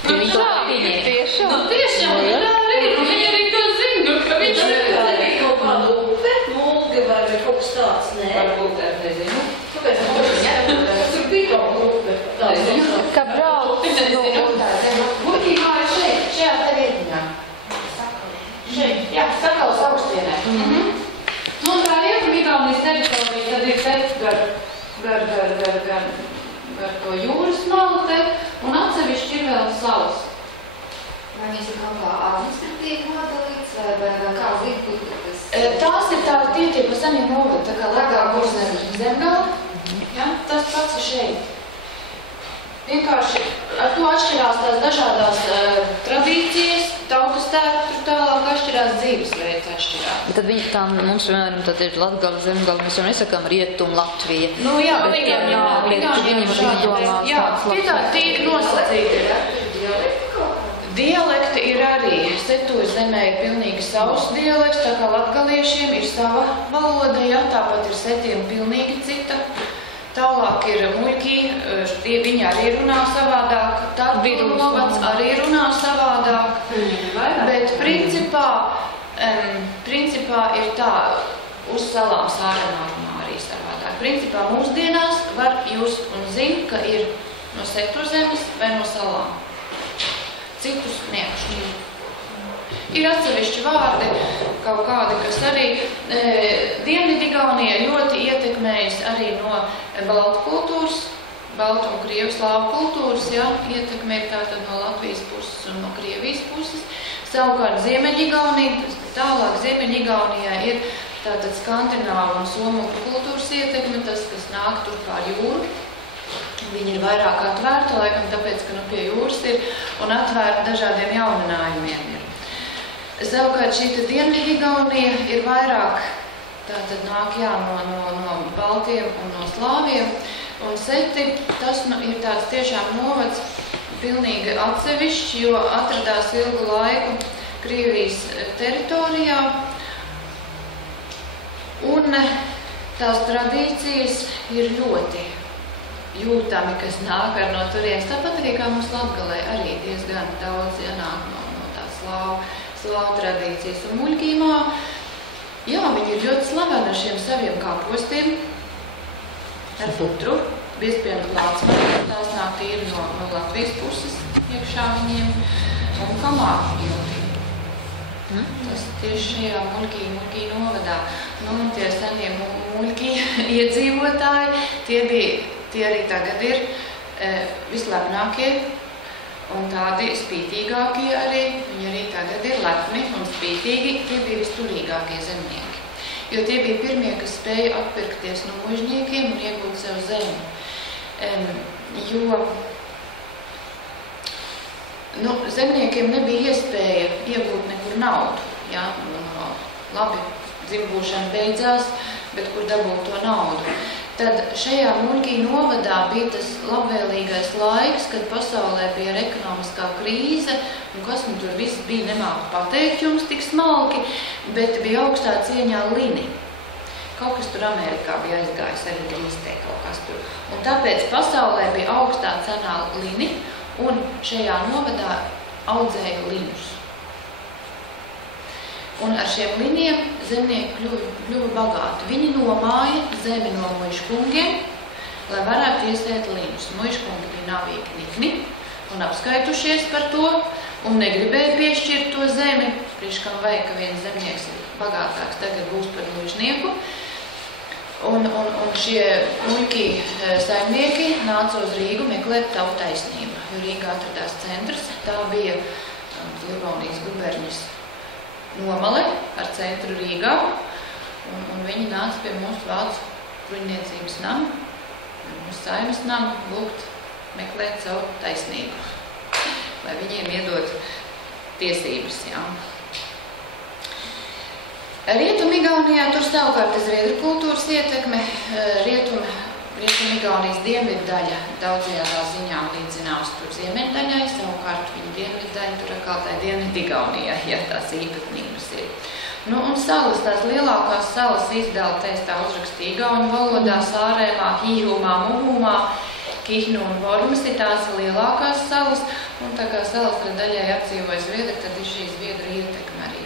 Viņi to pieņēma. Tiešām? Nu, tiešām, tā arī ir. Viņi arī to zina, ka viņš ir kaut kāda upe, Mulga vai kaut kas tāds, nē. Varbūt, nezinu. Kāpēc tas ir bija kaut upe? Kā brauc? Muļķībā ir šeit, šajā te vietiņā. Šeit, jā, Sakalas augstienē. Nu, un tā Rietumigaunijas teritorija tad ir te gar to jūras malu te, un atsevišķi ir vēl salas. Vai viņas ir kaut kā administratīvi nodalīts, vai kā līdz Tās ir tāda tītība senī novada, tā kā legāko zemgala, tas pats ir šeit. Vienkārši ar to atšķirās tās dažādās tradīcijas, tautas tērpu, tālāk atšķirās dzīvesveids atšķirās. Bet tad viņi tā, mums vienmēr tad ir Latgala, Zemgala, mēs jau nesakām Rietum, Latvija. Nu jā, bet viņiem nav, viņiem izdomās tāds tie tā tīri nosacīti. Dialekti ir arī. Setu zemē ir pilnīgi savs dialekts, tā kā latgaliešiem ir sava valoda, tāpat ir setiem pilnīgi cita. Tālāk ir Muļķī, viņi arī runā savādāk, Tartu novads arī runā savādāk, bet principā ir tā, uz salām sārunā runā arī savādāk. Principā mūsdienās var just un zin, ka ir no Setu zemes vai no salām. Citus neatšķir. Ir atsevišķi vārdi, kaut kādi, kas arī Dienvidigaunija ļoti ietekmējas arī no baltu kultūras, baltu un krievu slāvu kultūras, ietekmē tātad no Latvijas puses un no Krievijas puses. Savukārt Ziemeļigaunija, tālāk Ziemeļigaunijā ir tātad skandināvu un somu kultūras ietekme, tas, kas nāk tur pār jūru. Viņi ir vairāk atvērti, laikam tāpēc, ka pie jūras ir un atvērti dažādiem jauninājumiem ir. Savukārt šī Dienvidigaunija ir vairāk, tātad nāk no baltiem un no slāviem, un Seti, tas ir tāds tiešām novads pilnīgi atsevišķs, jo atradās ilgu laiku Krievijas teritorijā, un tās tradīcijas ir ļoti jūtami, kas nāk no turienes. Tāpat arī kā mums Latgalē arī diezgan daudz nāk no tās slāvu tradīcijas. Un Muļķīmā, viņi ir ļoti slaveni ar šiem saviem kāpostiem, ar putru, biezpienu plācmani, tās nāk tīri no Latvijas puses iekšā viņiem, un kamāki ļoti. Tas tieši šajā Muļķī novadā. Nu, un tie senie Muļķī iedzīvotāji, tie arī tagad ir vislepnākie un tādi spītīgākie arī. Viņi arī tagad ir lepni un spītīgi, tie bija visturīgākie zemnieki. Jo tie bija pirmie, kas spēja atpirkties no mužņiekiem un iegūt sev zemi. Jo zemniekiem nebija iespēja iegūt nekur naudu. Labi, dzimbūšana beidzās, bet kur dabūt to naudu. Tad šajā Muļķī novadā bija tas labvēlīgais laiks, kad pasaulē bija ekonomiskā krīze, un kas nu tur viss bija, nemāku pateikt jums tik smalki, bet bija augstā cieņā lini. kaut kas tur Amerikā bija aizgājis, arī grīstē kaut kas tur. Un tāpēc pasaulē bija augstā cenā lini, un šajā novadā audzēja linus. Un ar šiem liniem zemnieki kļuva bagāti. Viņi nomāja zemi no muižkungiem, lai varētu iesēt linus. Muižkungi bija navīgi nikni un apskaitušies par to, un negribēja piešķirt to zemi, priekš kam vajag, ka viens zemnieks ir bagātāks, tagad būs par muižnieku. Un šie muļķi saimnieki nāca uz Rīgu meklēt tavu taisnību, jo Rīgā atradās centrs. Tā bija Livonijas guberņas nomale ar centru Rīgā, un viņi nāca pie mūsu Vācu bruņniecības nama, mūsu saimas nama, lūgt meklēt savu taisnību, lai viņiem iedod tiesības, jā. Rietum-Igaunijā tur savukārt ir zviedru kultūras ietekme. Rietum-Igaunijas dienvidu daļa daudzajā ziņā līdzinās tur ziemeļdaļai, savukārt viņa dienvidu daļa tur atkal tā Dienvidu-Igaunijā, ja tās īpatnības ir. Nu, un salas, tās lielākās salas izdala, tā uzrakstīja igauņu valodā, Sārēmā, Hīhumā, Muhumā, Kihnu un Vormas ir tās lielākās salas, un tā kā salas daļai apdzīvoja zviedri, tad ir šī zviedru ietekme arī.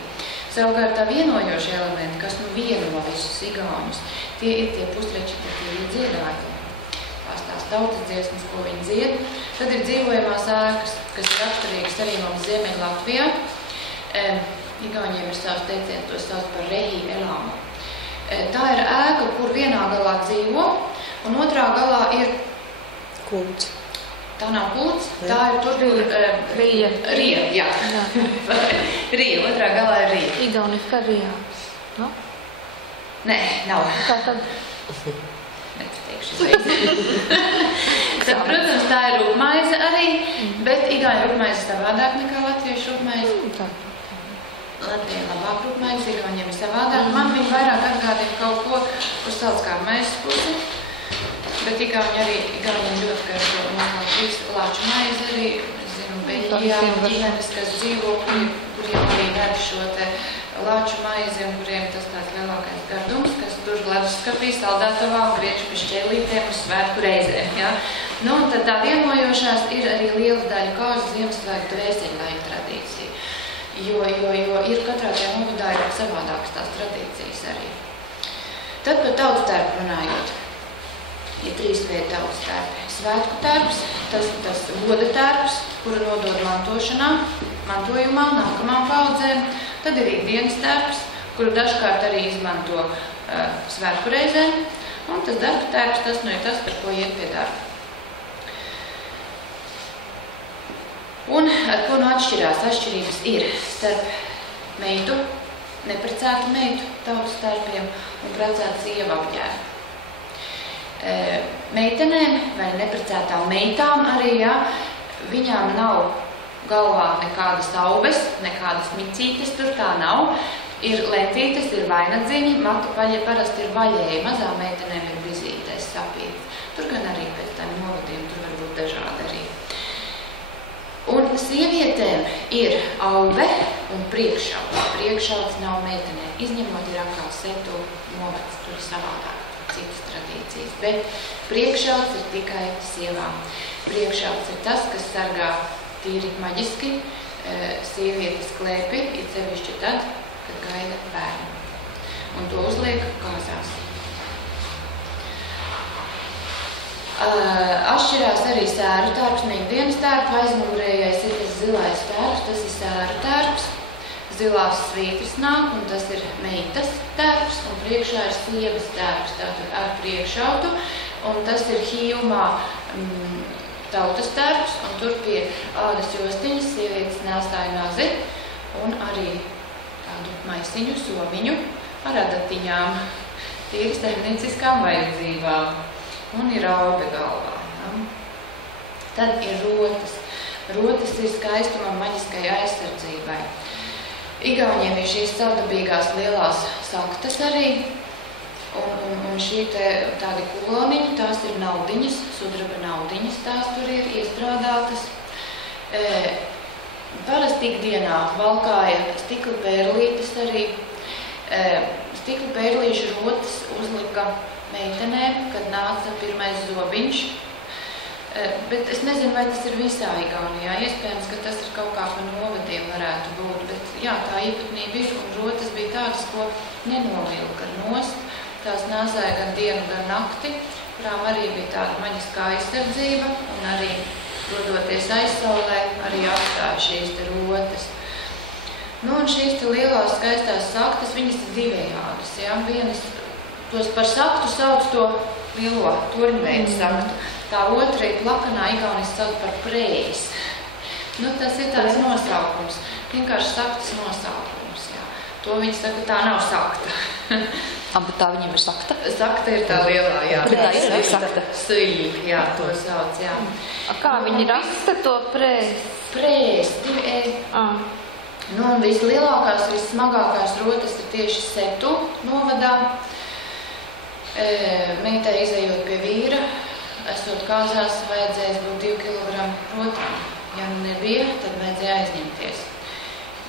Savukārt tā vienojošie elementi, kas nu vieno visus igauņus, tie ir tie pusrečitatīvi dziedājumi. Tās tautas dziesmas, ko viņi dzied. Tad ir dzīvojamās ēkas, kas ir raksturīgas arī mums Ziemeļ Latvijā. Igauņiem ir savs teiciens, to sauc par rehī elāmu. Tā ir ēka, kur vienā galā dzīvo, un otrā galā ir Kults. Tā nav kults, tā ir tur Rija. Rija, jā. Rija, otrā galā ir Rija. Igauniskā Rija. No? Nē, nav. Kā tad? Nepateikšu uzreiz. Tad, protams, tā ir rupmaize arī, bet igauņu rupmaize savādāk nekā latviešu rupmaize. Latvijā labāk rupmaize, igauņiem ir savādāk. Man viņi vairāk atgādina kaut ko, kur sauc kā maizes pusi. Bet igauņiem ļoti garšo noslaucīs lāču maizi arī, es zinu, Beļģijā ģimenes, kas dzīvo, kuriem arī ved šo te lāču maizi un kuriem tas tāds lielākais gardums, kas tur leduskapī, saldētavā un griež pie šķēlītēm uz svētku reizēm. Ja? Nu, un tad tā vienojošās ir arī liela daļa kāzu Ziemassvētku dvēseļlaiņu tradīcija, jo ir katrā tajā novadā ir savādākas tās tradīcijas arī. Tad par tautstērpu runājot. Ir 3 veidi tautstērpi. Svētku tērps, tas goda tērps, kuru nodod mantojumā, nākamām paudzēm. Tad ir ikdienas tērps, kuru dažkārt arī izmanto svētku reizēm. Un tas darba tērps, tas ir tas, par ko iet pie darba. Un ar ko atšķirās? Atšķirības ir starp meitu, neprecētu meitu tautstērpiem un precētu sievu apģērbu. Meitenēm vai neprecētām meitām arī, ja, viņām nav galvā nekādas aubes, nekādas micītes, tur tā nav. Ir lentītes, ir vainadziņi, matu paļi parasti ir vaļēji, mazām meitenēm ir vizītēs sapīts. Tur gan arī pēc tām novadiem, tur var būt dažādi arī. Un sievietēm ir aube un priekšauts. Priekšauts nav meitenēm, izņemot ir atkal setu novads, tur ir savādāk. Citas tradīcijas, bet priekšauts ir tikai sievām. Priekšauts ir tas, kas sargā tīri maģiski sievietes klēpi, ir sevišķi tad, kad gaida bērnu. Un to uzliek kāzās. Atšķirās arī sēru tērps, ne ikdienas tērpa, aizmugurējais ir tas zilais tērps, tas ir sēru tērps. Zilās svītras nāk, un tas ir meitas tērps, un priekšā ir sievas tērps, tātad ar priekšautu, un tas ir Hīvumā tautas tērps, un tur pie ādas jostiņas sievietes nēsāja nazi, un arī tādu maisiņu, somiņu ar adatiņām, tīri saimnieciskām vajadzībām, un ir aube galvā. Ja? Tad ir rotas. Rotas ir skaistumam maģiskai aizsardzībai. Igauņiem ir šīs savdabīgās lielās saktas arī, un šī tādi kuloniņi, tās ir naudiņas, sudraba naudiņas, tās tur ir iestrādātas. Parasti ikdienā valkāja stikla pērlītes arī. Stikla pērlīšu rotas uzlika meitenēm, kad nāca pirmais zobiņš. Bet es nezinu, vai tas ir visā Igaunijā. Iespējams, ka tas ir kaut kā pa novadiem varētu būt. Bet jā, tā īpatnība ir, un rotas bija tādas, ko nenovilka nost. Tās nāsāja gan dienu, gan nakti, kurām arī bija tāda maģiskā aizsardzība, un arī, dodoties aizsaulē, arī atstāja šīs te rotas. Nu, un šīs te lielās skaistās saktas, viņas ir divējādas, jā. Vienas, tos par saktu sauc to lielo torņveidu saktu. Tā otra ir plakanā, igaunis sauc par prējas. Nu, tas ir tāds nosaukums, vienkārši saktas nosaukums, jā. To viņi saka, tā nav sakta. Bet tā viņiem ir sakta? Sakta ir tā lielā, jā. Bet tā ir arī sakta. Sīļa, jā, to sauc, jā. Kā viņi raksta to prējas? Prējas, Nu, un vislielākās, vissmagākās rotas ir tieši Setu novadā. Meitai izejot pie vīra, esot kāzās, vajadzēs būt 2 kilogramu rotām. Ja nu nebija, tad vajadzēja aizņemties.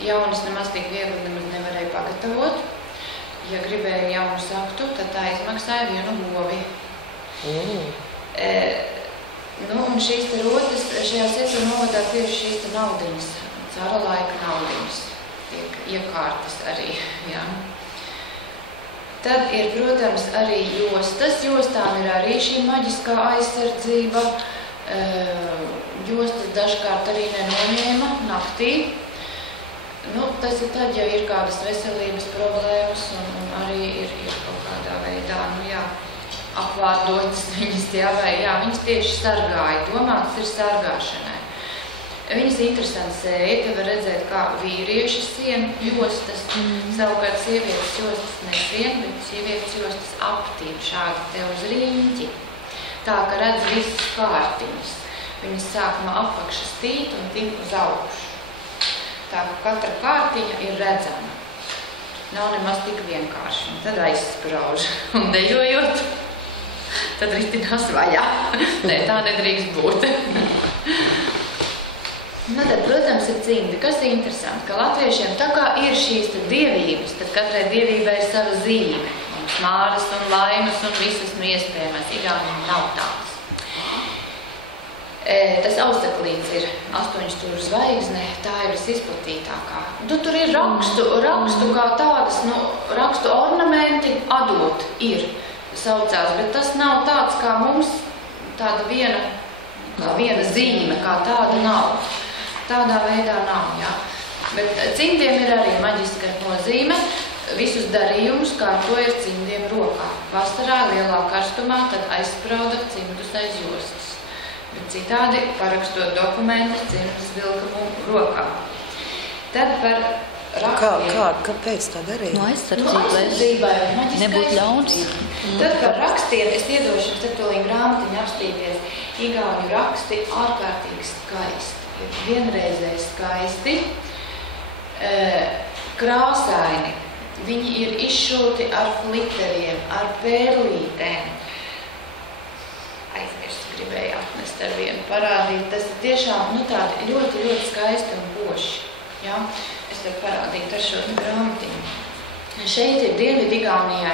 Jaunas nemaz tik viegli nemaz nevarēja pagatavot. Ja gribēja jaunu saktu, tad tā izmaksāja 1 govi. Nu, un šīs te rotas, šajā Setu novadā tieši šīs te naudiņas, cara laika naudiņas, tiek iekārtas arī, jā. Tad ir, protams, arī jostas. Jostām ir arī šī maģiskā aizsardzība. Jostas dažkārt arī nenoņēma naktī. Nu, tas ir tad, ja ir kādas veselības problēmas un arī ir kaut kādā veidā, nu jā, apvārdotas viņas viņas tieši sargāja. Domātas ir sargāšanai. Viņas interesanti sēja, te var redzēt, kā vīrieši sien jostas, savukārt sievietes jostas nesien, bet sievietes jostas aptīm šādi te uz riņķi. Tā, ka redz visas kārtiņas. Viņas sāk no apakšas tīt un tik uz augšu. Tā, ka katra kārtiņa ir redzama. Nav nemaz tik vienkārši. Un tad aizsprauž. Un dejojot, tad ritinās vaļā. Nē, tā nedrīkst būt. Nu, tad, protams, ir cimdi. Kas ir interesanti, ka latviešiem tā kā ir šīs dievības, tad katrai dievībai ir sava zīme. Un smāras un laimas un visas iespējamās. Igauniem nav tāds. Tas austeklīts ir 8 stūra zvaigzne, tā ir visizplatītākā. Tur ir rakstu kā tādas, rakstu ornamenti adot ir saucās, bet tas nav tāds kā mums, tāda viena zīme, kā tāda nav. Tādā veidā nav, jā. Bet cimdiem ir arī maģiska nozīme. Visus darījumus kārtoja cimdiem rokā. Vasarā lielā karstumā tad aizsprauda cimdus aiz jostas. Bet citādi, parakstot dokumentus, cimdus vilka rokā. Tad par rakstiem. Kāpēc tā darīja? No aizsardzībai. Nebūt ļauns. Tad par rakstiem es iedošu jums toliņu grāmatiņu apstīties. Igauņu raksti ārkārtīgi skaisti. Ir vienreizēji skaisti, krāsaini. Viņi ir izšūti ar fliteriem, ar pērlītēm. Gribēju atnest ar vienu parādīt. Tas ir tiešām tādi ļoti, ļoti skaisti un poši. Ja? Es tev parādītu ar šo grāmatiņu. Šeit ir Dienvidigaunijai.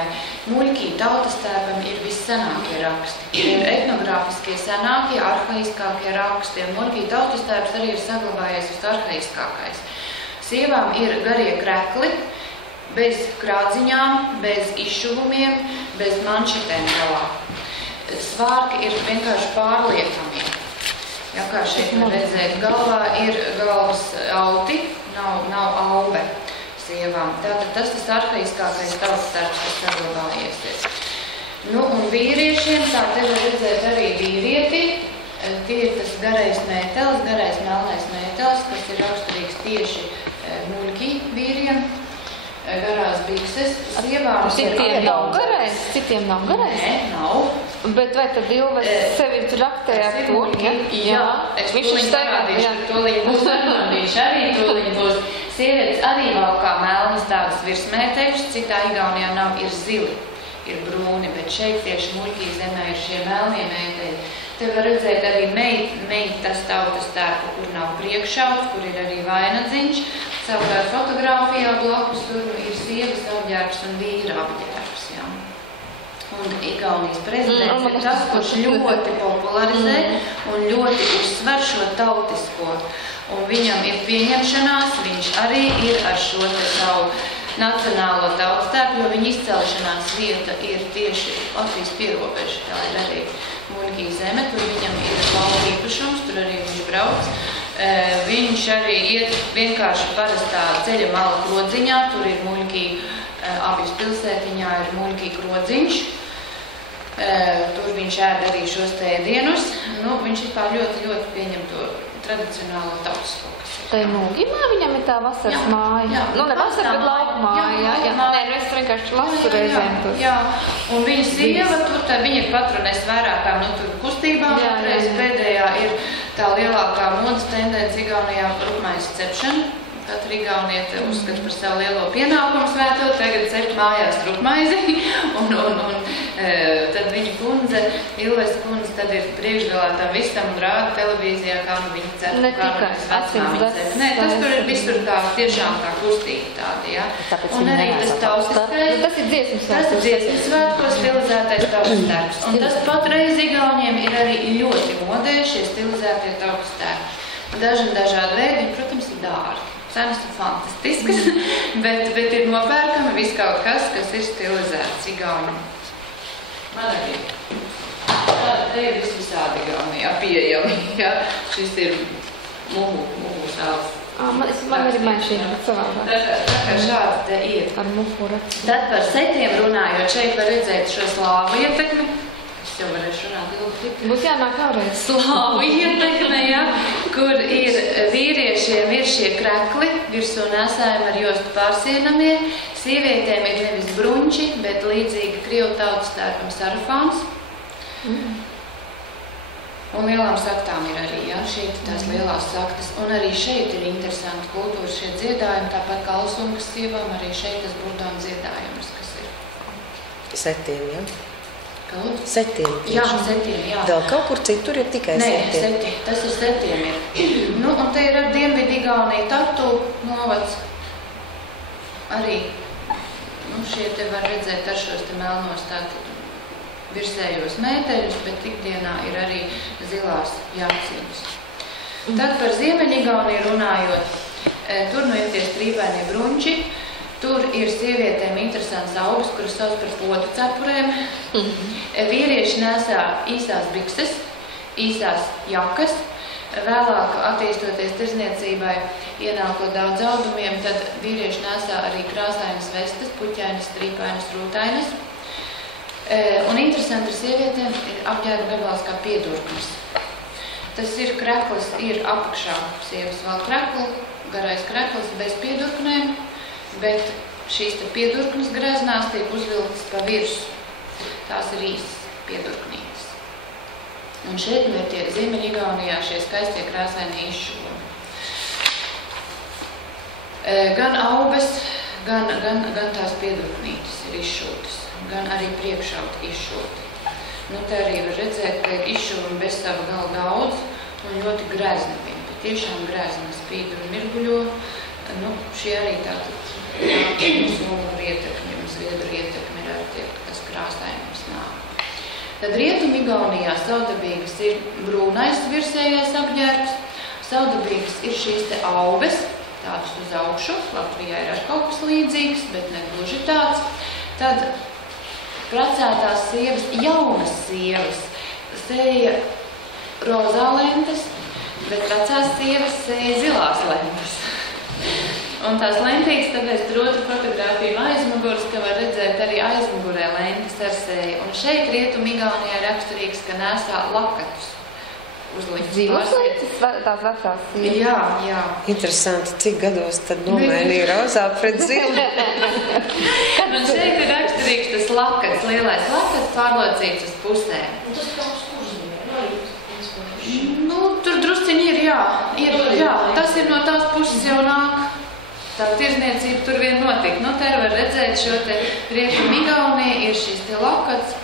Muļķī tautastēpam ir vissenākie raksti. Ir etnogrāfiskie senākie, arhaiskākie raksti. Un Muļķī tautastēps arī ir saglabājies visarhaiskākais. Sievām ir garie krekli, bez krādziņām, bez izšuvumiem, bez manšetēm galā. Svārki ir vienkārši pārliekamie. Ja, kā šeit var redzēt, galvā ir galvas auti, nav aube sievām. Tātad tas arhaiskākais tautastēps, kas saglabājies. Nu, un vīriešiem, tā te var redzēt arī vīrieti. Tie ir tas garais mētelis, garais melnais mētelis, kas ir raksturīgs tieši muļķi vīriem. Garās bikses. Sievām citiem nav garais? Citiem nav garais? Nē, nav. Bet vai tad Ilves sevi traktē ar to? Jā, es tūliņ parādīšu, tūliņ būs parādīšu, arī tūliņ būs. Sievietes arī valkā melnas tādas virsmēteļus, citā Igaunijā nav, ir zili, ir brūni, bet šeit tieši muļķī zemē ir šie melnie mēteļi. Te var redzēt arī meitas tautas tērpu, kur nav priekšauts, kur ir arī vainadziņš. Savukārt fotogrāfijā blakus tur ir sievas apģērbs un vīra apģērbs, jā. Un Igaunijas prezidents ir tas, kurš ļoti popularizē un ļoti uzsver šo tautisko. Un viņam ir pieņemšanās, viņš arī ir ar šo te savu nacionālo tautstēpu, jo viņa izcelšanās vieta ir tieši Latvijas pierobeža, tā ir arī muļķīga zeme, tur viņam ir lauka īpašums, tur arī viņš brauc. Viņš arī iet vienkārši parastā ceļa mala krodziņā, tur ir muļķīga Apjas pilsētiņā ir muļķīga krodziņš. Tur viņš ēd arī šos ēdienus. Nu, viņš vispār ļoti pieņem to tradicionālo tautisko, kas ir. Tā ir Mūgimā, viņam ir tā vasaras māja. Jā. Nu, ne vasara, bet lauka māja. Jā. Nē, nu es vienkārši lasu reizēm tur. Jā, un viņa sieva tur, tā viņa ir patronēs vairākām, nu, tur kustībām. Reiz pēdējā ir tā lielākā modas tendence Igaunijā rupmaiņas cepšana. Katra Igauniete uzskata par savu lielo pienākumu svētot, tagad cept mājās rupmaizi, un tad viņa kundze, Ilves kundze, tad ir priekšgalā tam visam un rāda televīzijā, kā nu viņa cep, ne kā nu tikai vecmāmiņa cep. Nē, tas tur ir visur tā, tiešām tā kustība tāda, jā. Un arī tas tautiskais. Tas ir dziesmu svētkos. Tas ir dziesmu svētkos stilizētais tautstērps. Un tas patreiz Igauniem ir arī ļoti modē šie stilizētie tautstērpi. Dažādi veidi, protams, ir dārgi. Cenas ir fantastiskas, bet ir nopērkami viss kaut kas ir stilizēts Igauniem. Man arī. Te ir visādi Igaunijā pieejami, jā. Šis ir muhu sāls. Man arī maņšīna, bet savādāk. Tā kā šādi te ir. Ar muhura. Tad par setiem runājot, šeit var redzēt šo slāvu ietekmi. Es jau varēšu runāt ilgi. Būs jānāk vēlreiz. Slāvu ietekme, jā, kur ir vīriešiem ir šie krekli, virsū nesājumi ar jostu pārsienamie. Sievietēm ir nevis bruņči, bet līdzīgi krievu tautstērpam sarafāns. Un lielām saktām ir arī, jā, šeit tās lielās saktas. Un arī šeit ir interesanti kultūra šie dziedājumi, tāpat kā Alsunkas sievām, arī šeit tas burdāna dziedājums, kas ir. Setiem, jā? Kaut? Setiem. Jā, setiem, jā. Vēl kaut kur citur ir tikai setiem? Nē, seti, tas ir setiem ir. Nu, un te ir ar Dienvidu Igauniju Tartu novads. Arī, nu, šie te var redzēt ar šos te melnos tātad virsējos mēteļus, bet ikdienā ir arī zilās jāciņas. Tad par Ziemeļigauniju runājot, tur nu ir tie strīpainie bruņči. Tur ir sievietēm interesants augs, kuras sauc par podu cepurēm. Vīrieši nesā īsās bikses, īsās jakas. Vēlāk, attīstoties tirzniecībai, ienākot daudz audumiem, tad vīrieši nesā arī krāsainas vestes, puķainas, strīpainas, rūtainas. Un interesanti ar sievietēm ir apģērba gabals kā piedurknis. Tas ir kreklis, ir apakšā sievas vēl krekli, garais kreklis bez piedurknēm. Bet šīs te piedurknes greznās tiek uzvilktas pa virsu. Tās ir īsas piedurknītes. Un šeit ir tie Ziemeļigaunijā šie skaistie krāsainie izšuvumi. Gan aubes, gan tās piedurknītes ir izšūtas, gan arī priekšauti izšūti. Nu, te arī var redzēt, ka ir izšuvumi bez sava gala daudz un ļoti grezni viņi. Bet tiešām grezni spīd un mirguļo. Nu, šie arī tātad Somuru ietekmi un Zviedru ietekmi ir ar tie, kas krāsainums nāk. Tad Rietumigaunijā saudabīgas ir brūnais virsējais apģērbs, saudabīgas ir šīs te aubes, tādas uz augšu, Latvijā ir ar kaut kas līdzīgs, bet ne gluži tāds. Tad precētās sievas, jaunas sievas, sēja rozā lentes, bet vecās sievas sēja zilās lentes. Un tās lentītes, tāpēc tur otru fotogrāfiju aizmugurs, ka var redzēt arī aizmugurē lentes ar sēju. Un šeit Rietumigaunijā raksturīgs, ka nesā lakatus uzlikts. Dzīvos lentes, tās vecās sievas? Jā, jā. Interesanti, cik gados tad nomainīja rozā pret zilu. Un šeit ir raksturīgs tas lakats, lielais lakats pārlocīts uz pusēm. Un tas kā uz kurzemē, Nu, tur drusciņi ir, jā. Tas ir no tās puses jau nāk. Tā tirzniecība tur vien notika. Nu, te var redzēt šo te Rietumigauniju, ir šis te lakats.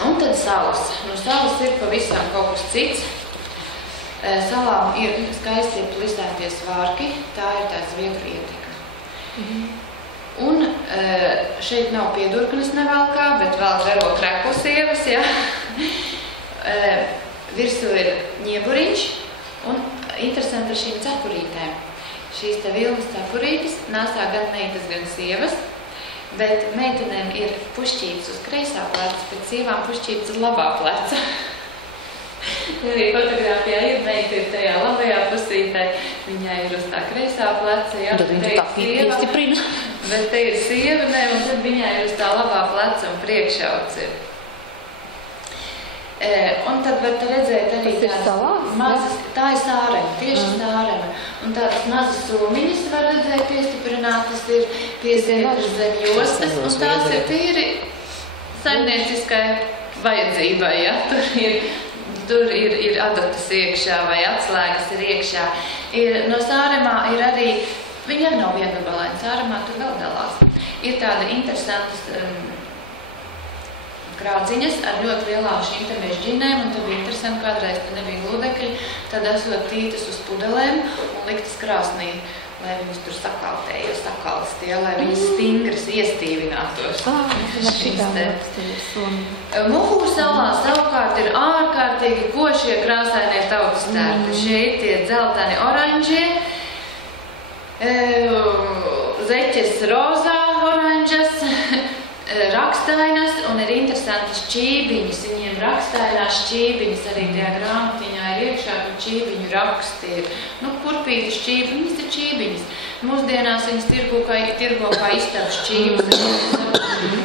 Un tad salas. Nu, salas ir pavisam kaut kas cits. Salām ir skaisti plisētie svārki, tā ir tā zviedru ietekme. Un šeit nav piedurknes nevalkā, bet vēl garo kreku sievas, ja? Virsū ir ņieburiņš un interesanti ar šīm cepurītēm. Šīs te vilnas cepurītes nāsā gan meitas, gan sievas, bet meitenēm ir pušķītes uz kreisā pleca, bet sievām pušķītes uz labā pleca. Arī fotogrāfijā ir meita ir tajā labajā pusītē, viņai ir uz tā kreisā pleca, ja, tad viņa tā piestiprina. Bet te ir sieva, ne, un tad viņai ir uz tā labā pleca un priekšauts ir. Un tad var redzēt arī tādas mazas, tā ir sārema, tieši sārema. Un tādas mazas somiņas var redzēt piestiprinātas, ir piesiektas zem jostas, un tās ir tīri saimnieciskai vajadzībai, ja? Tur ir adatas iekšā vai atslēgas ir iekšā. No sāremā ir arī, viņi arī nav viengabalaini, sāremā tur vēl dalās. Ir tāda interesantas krādziņas ar ļoti lielām šīm te mežģīnēm, un tad bija interesanti, kādreiz te nebija gludekļi, tad esot tītas uz pudelēm un liktas krāsnī, lai viņas tur sakalstie, lai viņas stingras iestīvinātos. Muhūru salā savukārt ir ārkārtīgi košie krāsainie tautas tērpi. Šie ir tie dzelteni oranžie, zeķes rozā oranžas, rakstainas un ir interesantas šķībiņas. Viņiem rakstainās šķībiņas arī tajā grāmatiņā ir iekšā, kur šķībiņu raksti ir. Kurpīti šķībiņas ir šķībiņas. Mūsdienās viņas tirgo kā istabu šķības.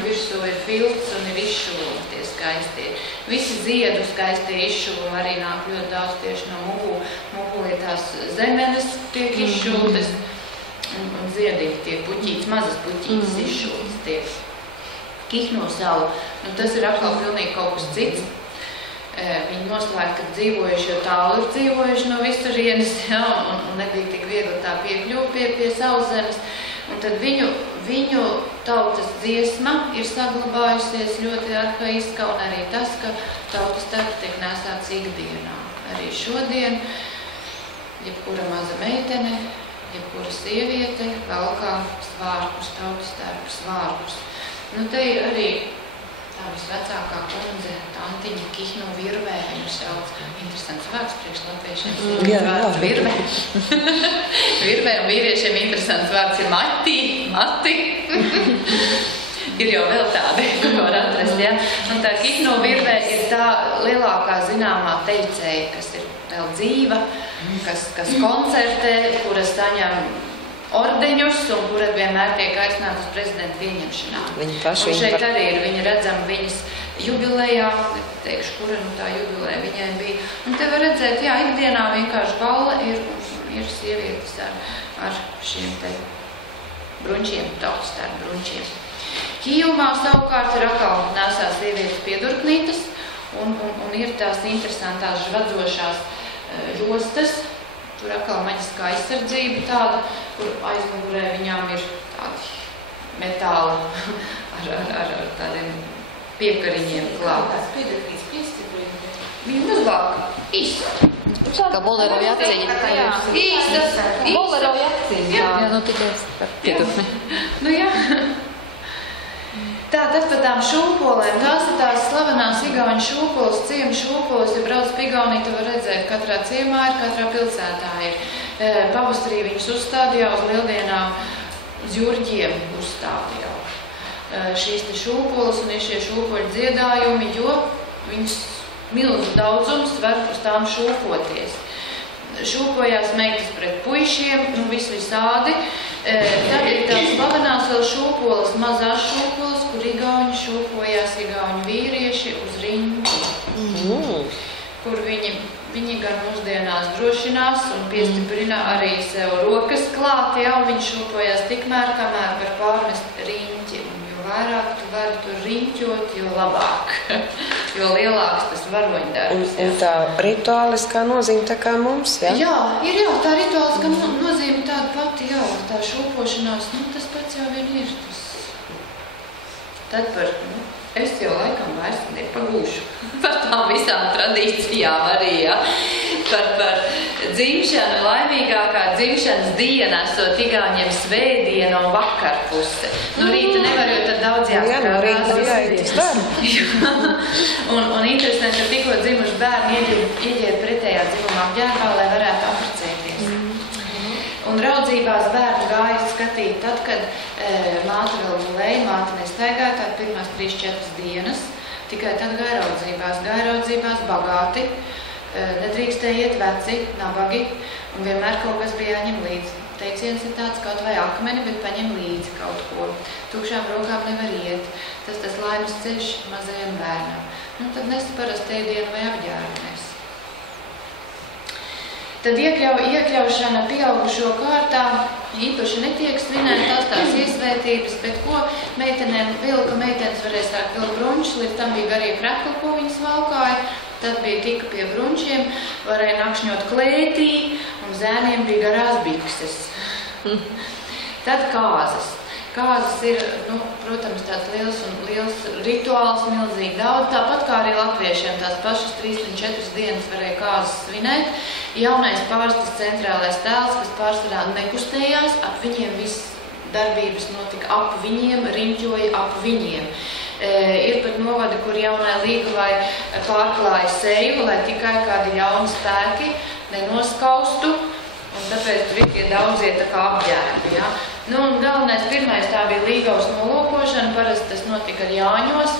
Virsū ir filts un ir izšuvumi tie skaistie. Visi ziedu skaistie izšuvumi arī nāk ļoti daudz tieši no muhu. Muhu ir tās zemenes tiek izšūtas un ziediņi tiek puķītas, mazas puķītas izšūtas tiek. Kihno salu, tas ir atkal pilnīgi kaut kas cits. Viņi noslēgt, ka dzīvojuši, jo tālu ir dzīvojuši no visurienes, ja, un nebija tik viegli tā piekļūt pie sauszemes. Un tad viņu tautas dziesma ir saglabājusies ļoti arhaiska, un arī tas, ka tautas tērpi tiek nesāts ikdienā. Arī šodien, jebkura maza meitene, jebkura sieviete valkā svārkus, tautas tērpu svārkus. Te ir arī tā visvecākā kundze, tantiņa Kihno Virvē, viņu sauc. Interesants vārds priekš latviešiem. Vārds Virvē. Virvē un vīriešiem interesants vārds ir Mati. Ir jau vēl tādi, ko var atrast, ja? Un tā Kihno Virvē ir tā lielākā zināmā teicēja, kas ir vēl dzīva, kas koncertē, kuras saņem ordeņus un kurat vienmēr tiek aicināti uz prezidenta pieņemšanā. Un šeit arī ir, viņi redzam viņas jubilejā, teikšu, kura tā jubileja viņai bija. Un te var redzēt, jā, ikdienā vienkārši gala ir sievietes ar šiem te bruņķiem, tautas tērpu bruņķiem. Kijumā savukārt ir atkal nesā sievietes piedurknītes un ir tās interesantās žvadzošās jostas. Tur atkal maģiskā aizsardzība tāda, kur aizmugurē viņām ir tādi metāli ar tādiem piekariņiem klāt. Tās piedurknītes piestiprina. Viņa mazāk īsta. Kā bolero jaciņa. Īstas. Bolero jaciņa. Jā, tikai par piedurkni. Jā. Tātad par tām šūpolēm, tās ir tās slavenās igauņu šūpoles, ciemu šūpoles, ja brauc pa Igauniju, tu var redzēt, katrā ciemā ir, katrā pilsētā ir. Pavasarī viņus uzstādījā uz lieldienām, uz jurģiem uzstādījā. Šīs te šūpoles un ir šie šūpoļu dziedājumi, jo viņas milzu daudzums var uz tām šūpoties. Šūpojās meitas pret puišiem, visādi. Tad ir tās slavenās vēl šūpoles, mazās šūpoles, kur igauņi šūpojās, igauņu vīrieši uz riņķi. Kur viņi gan mūsdienās drošinās un piestiprina arī sev rokas klāt, jā, viņi šūpojās tikmēr, kamēr var pārmest riņķi. Jo vairāk tu vari tur riņķot, jo labāk, jo lielāks tas varoņdarbs. Un tā rituāliskā nozīme tā kā mums, jā? Jā, tā rituāliskā nozīme tāda pati, jā, tā šūpošanās, tas pats jau vien ir. Tad es jau laikam vairs nepagūšu par tām visām tradīcijām arī, jā. par dzimšanu, laimīgākā dzimšanas diena, esot igauņiem svētdiena un vakarpuse. No rīta nevar, jo tad daudz jāstrādās. Jā, no rīta jāiet uz darbu. Un interesanti, ka tikko dzimuši bērni ieģēra pretējā dzimumā ģērbā, lai varētu apprecēties. Un raudzībās bērnu gāja skatīt tad, kad māte vēl gulēja, māte nestaigāja, tad pirmās 3-4 dienas. Tikai tad gāja raudzībās bagāti, nedrīkstēja iet veci, nabagi, un vienmēr kaut kas bija jāņem līdzi. Teiciens ir tāds kaut vai akmeni, bet paņem līdzi kaut ko. Tukšām rokām nevar iet. Tas laimes ceļš mazajam bērnam. Nu, tad nes parasti ēdienu vai apģērbamies. Tad iekļaušana pieaugušo kārtā īpaši netiek svinēta tās iesvētības, bet ko meitenēm vilka, meitenes varēja sākt vilkt brunčus, līdz tam bija garie krekli, ko viņas valkāja, tad bija tika pie brunčiem, varēja nakšņot klētī, un zēniem bija garās bikses. Tad kāzas. Kāzas ir, nu, protams, tāds liels rituāls, milzīgi daudz, tāpat kā arī latviešiem tās pašas 3-4 dienas varēja kāzas svinēt. Jaunais pārstas centrālais tēls, kas pārsvarā nekustējās, ap viņiem viss darbības notika ap viņiem, riņķoja ap viņiem. Ir pat novadi, kur jaunai līgavai pārklāja seju, lai tikai kādi ļauni spēki nenoskaustu, un tāpēc tur ir tie daudzie tā kā apģērbi, ja? Nu, un galvenais pirmais tā bija līgavas nolokošana, parasti tas notika ar Jāņos,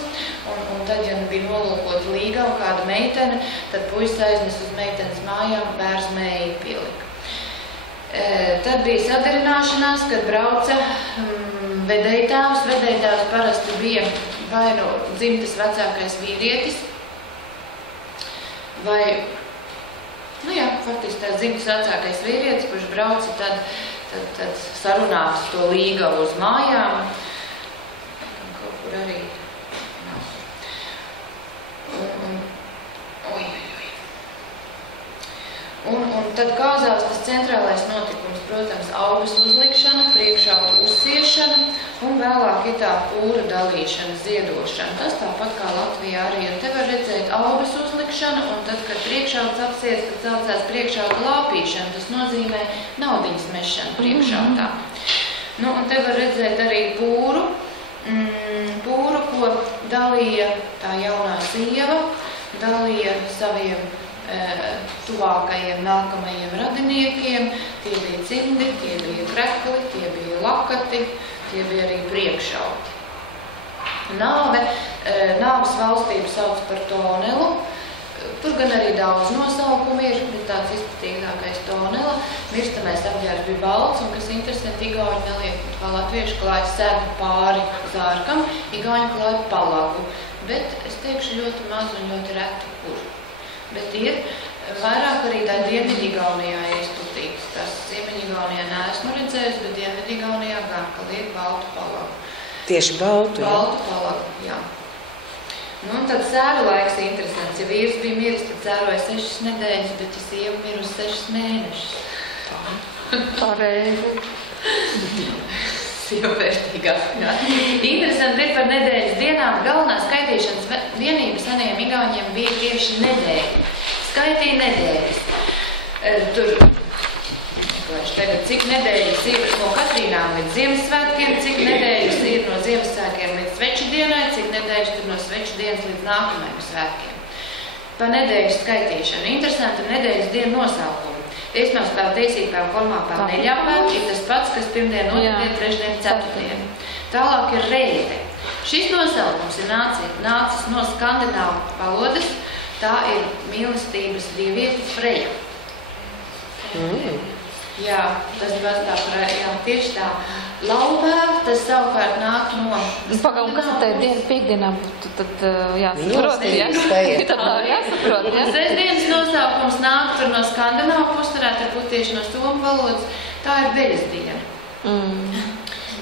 un tad, ja bija nolokota līga un kāda meitene, tad puisis aiznes uz meitenes mājām, bērns mēju pielika. Tad bija sadarināšanās, kad brauca vedējtāvs. Vedējtāvs parasti bija vai no dzimtes vecākais vīrietis, vai, nu jā, faktiski tās dzimtes vecākais vīrietis, kurš brauca tad sarunāt to līgavu uz mājām, kaut kur arī nav. Un tad kāzās tas centrālais notikums, protams, augas uzlikšana, priekšautu uzsiešana un vēlāk ir tā pūra dalīšana, ziedošana. Tas tāpat kā Latvijā arī, un te var redzēt augas uzlikšana, un tad, kad priekšauts apsies, kad saucās priekšauta lāpīšana, tas nozīmē naudiņas mešana priekšautā. Nu, un te var redzēt arī pūru, ko dalīja tā jaunā sieva, dalīja saviem tuvākajiem nākamajiem radiniekiem. Tie bija cimdi, tie bija krekli, tie bija lakati, tie bija arī priekšauti. Nāves valstību sauc par tonelu. Tur gan arī daudz nosaukumu ir, bet tāds izplatīgākais tonela. Mirstamais apģērbs bija balts, un kas interesanti, igauņi neliek, kā latvieši klāja sēdu pāri zārkam, igauņi klāja palagu. Bet es teikšu ļoti maz un ļoti reti kur. Bet ir vairāk arī tā Dienvidigaunijā izplatīts. Tas Ziemeņigaunijā neesmu redzējis, bet Dienvidigaunijā gan, ka liek baltu palagu. Tieši baltu, jā? Baltu palagu, jā. Nu, un tad sēru laiks interesants. Ja vīrs bija miris, tad sēroja 6 nedēļas, bet ja sieva mirus 6 mēnešus. Pareizi. Sievvērtīgāk. Interesanti ir par nedēļas dienām. Galvenā skaitīšanas vienība senajiem igauņiem bija tieši nedēļa. Skaitīja nedēļas. Tur, tagad, cik nedēļas ir no Katrīnām līdz Ziemassvētkiem, cik nedēļas ir no Ziemassvētkiem līdz sveču dienai, cik nedēļas tur no sveču dienas līdz nākamajiem svētkiem. Pa nedēļas skaitīšanu. Interesanti nedēļas dienu nosaukumu. Iesmās pēl teisīt pēl kormā pēl neļāpēl, ir tas pats, kas pirmdien, otrdien, trešdien, ceturtdien. Tālāk ir reite. Šis nosaukums ir nācis no skandināvu valodas, tā ir mīlestības dieviete Freja. Jā, tas pastāv par, jā, tieši tā. Laupēv, tas savukārt nāk no... Pagaum, kas ir tajā dienu piekdienām? Tad jāsaprot, jā? Tad tā jāsaprot, jā? Sestdienas nosaukums nāk tur no skandināvu puses, varētu būt tieši no somu valodas. Tā ir veļas diena.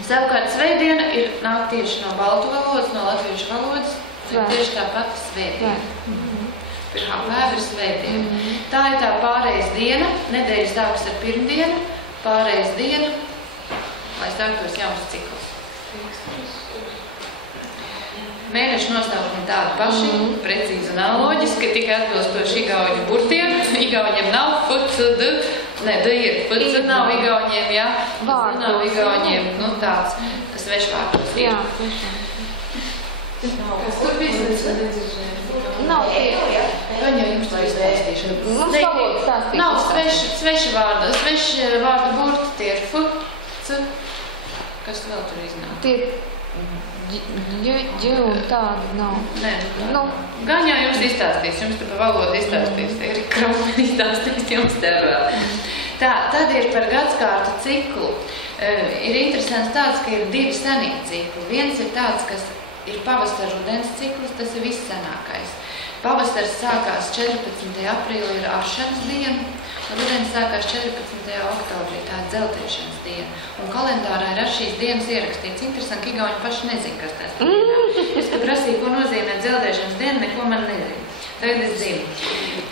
Savukārt svētdiena nāk tieši no baltu valodas, no latviešu valodas. Tieši tā pati svētdiena. Pirmā vēva ir svētdiena. Tā ir tā pārējais diena, nedēļas sākas ar pirmdienu, pārējais diena, lai sāktos jauns cikls. Mēnešu nosaukumi tādi paši, precīzi un analoģiski, tikai atbilstoši igauņu burtiem. Igauņiem nav FCD, ne, D ir FC, nav igauņiem, jā. Z nav igauņiem, nu tāds svešvārdos ir. Jā, tiešām. Kur biznesa nedzirdēja? Nav tie. Gan jau jums to izstāstīšu. Mums valodas stāstīšu. Nav sveši vārdu burti, tie ir F, C. Kas vēl tur iznāk? Tie ģi un tādi nav. Nē, Nu, gan jau jums izstāstīs, jums te pa valodu izstāstīs, ir Krauma izstāstīs jums te vēl. Tā, tad ir par gadskārtu ciklu. Ir interesants tāds, ka ir divi senie cikli. Viens ir tāds, kas ir pavasara rudens cikls, tas ir viss senākais. Pavasars sākās 14. aprīlī ir aršanas diena, un rudens sākās 14. oktobrī, tā ir dzeltēšanas diena. Un kalendārā ir ar šīs dienas ierakstīts. Interesanti, ka igauņi paši nezin, kas tās dienā. Es, kad prasīju, ko nozīmē dzeltēšanas diena, neko man nezinu. Tagad es zinu.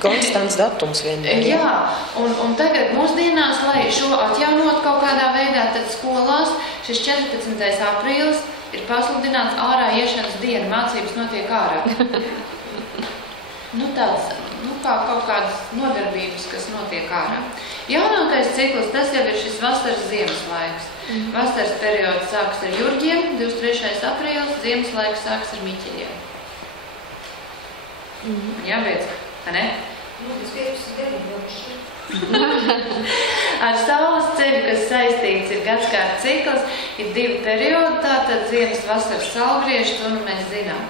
Konstants datums vienmēr. Jā, un tagad mūsdienās, lai šo atjaunot kaut kādā veidā, tad skolās šis 14. aprīlis ir pasludināts ārā iešanas diena, mācības notiek ārā. Tāds, kā kaut kādas nodarbības, kas notiek ārā. Jaunākais cikls, tas jau ir šis vasaras ziemas laiks. Vasaras periods sāks ar jurģiem, 23. aprīlis, ziemas laiks sāks ar miķeļiem. Jābeidz, tā ne? Ar saules ceļu, kas saistīts ir gadskārt cikls, ir divi periodi, tātad ziemas vasaras saulgrieži, to nu mēs zinām.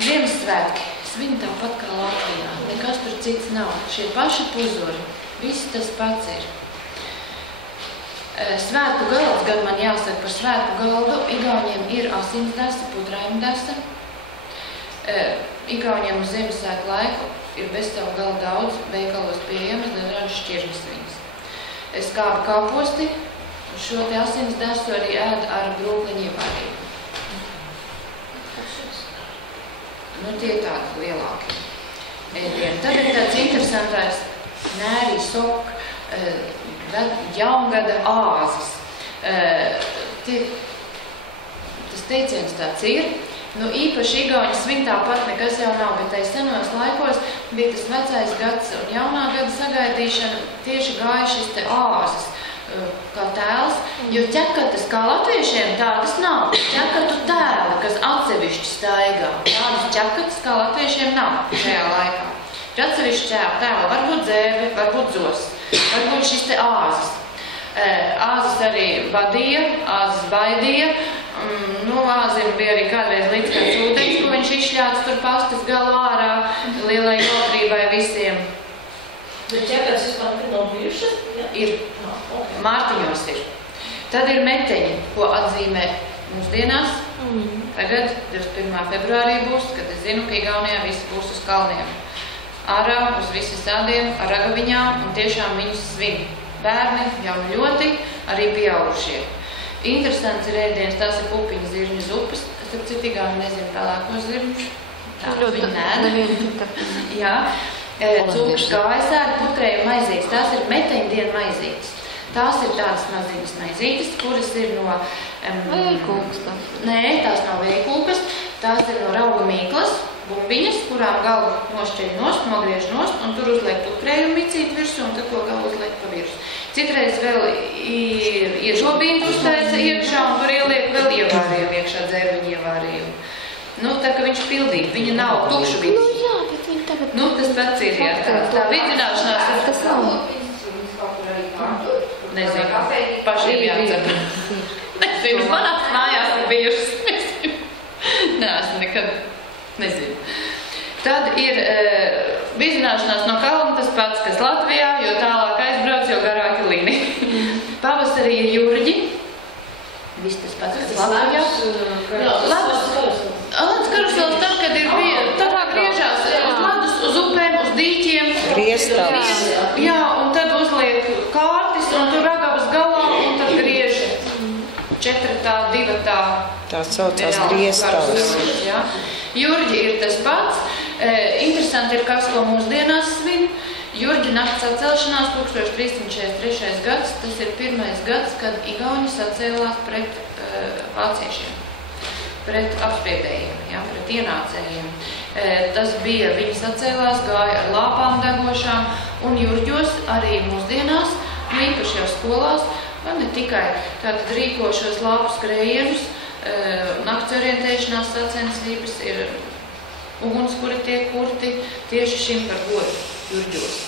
Ziemassvētki. Svin tāpat kā Latvijā. Nekas tur cits nav. Šie paši puzuri. Viss tas pats ir. Svētku galds, gan man jāsaka par svētku galdu, igauņiem ir asinsdasa, pudraimdasa. Igauņiem uz Ziemassvētku laiku ir bez savu galdu daudz veikalos pieejams dažādas šķirnes viņas. Skābi kāposti, šo te asinsdasu arī ēd ar brūkliņu ievārību. Tie tādi lielāki ēdieni. Tad ir tāds interesantais nērī sok, jaungada āzis. Tas teiciens tāds ir. Īpaši igauņi svin tāpat nekas jau nav, bet tai senos laikos bija tas vecais gads un jaunā gada sagaidīšana tieši gāja šis te āzis kā tēls, jo ķekatas kā latviešiem tādas nav. Ķekatu tēli, kas atsevišķi staigā. Tādas ķekatas kā latviešiem nav šajā laikā. Ir atsevišķi tēli, varbūt dzērvi, varbūt zos, varbūt šis te āzis. Āzis arī vadīja, āzis baidīja. Āzim bija arī kādreiz līdz kāds ūdens, ko viņš izšļāts tur pastas galu ārā, lielai jautrībai visiem. Bet ķekats vispār nav bijušas? Ir. Mārtiņos ir. Tad ir meteņi, ko atzīmē mūsdienās. Tagad 21. februārī būs, kad es zinu, ka Igaunijā visi būs uz kalniem. Ārā uz visi sādiem, ar ragaviņām, un tiešām viņus svin. Bērni jau ļoti, arī pieaugušie. Interesants ir ēdiens, tās ir pupiņu zirņu zupas. Es ar citu Igauni nezinu tālāko zirņu. Tās viņi nēda. Jā. Cūkas kājas ēd, putrēju maizītes. Tās ir meteņdienu maizītes. Tās ir tādas maziņas maizītes, kuras ir no... Vējkūkas. Nē, tās nav vējkūkas. Tās ir no rauga mīklas, bumbiņas, kurām galvu nošķeļ nost, nogriež nost, un tur uzliek putrēju micīt virsū, un tad to galvu uzliek pa virsu. Citreiz vēl iežobīnu uztaisa iekšā, un tur ieliek vēl ievārījumu iekšā, dzērviņu ievārījumu. Tā, ka viņš pildīt, viņa nav tukšu vids. Jā, bet viņi tagad... Tas pats ir, jā, tā vidzināšanās ir... Tas nav. Nezinu, pašiem jācer. Nezinu, manās mājās ir bijušas. Neesmu nekad, nezinu. Tad ir vidzināšanās no kalna tas pats, kas Latvijā, jo tālāk aizbrauc, jo garāki lini. Pavasarī ir jurģi. Viss tas pats, kas Latvijā. Ledus karusels tad, kad ir tad griežās uz ledus, uz upēm, uz dīķiem. Griestāvs. Jā, un tad uzliek kārtis, un tur ragavas galā, un tad griež 4, 2. Tā saucās griestāvs. Jurģi ir tas pats. Interesanti ir kas, ko mūsdienās svin. Jurģi nakts atcelšanās 1343. gads. Tas ir pirmais gads, kad Igauni sacēlās pret vāciešiem. pret apspiedējiem, ja, pret ienācējiem. Tas bija, viņi sacēlās, gāja ar lāpām degošām, un Jurģos arī mūsdienās, īpaši jau skolās, gan ne tikai tātad rīko šos lāpu skrējienus, nakts orientēšanās sacensības, ir ugunskuri tiek kurti tieši šim par godu Jurģos.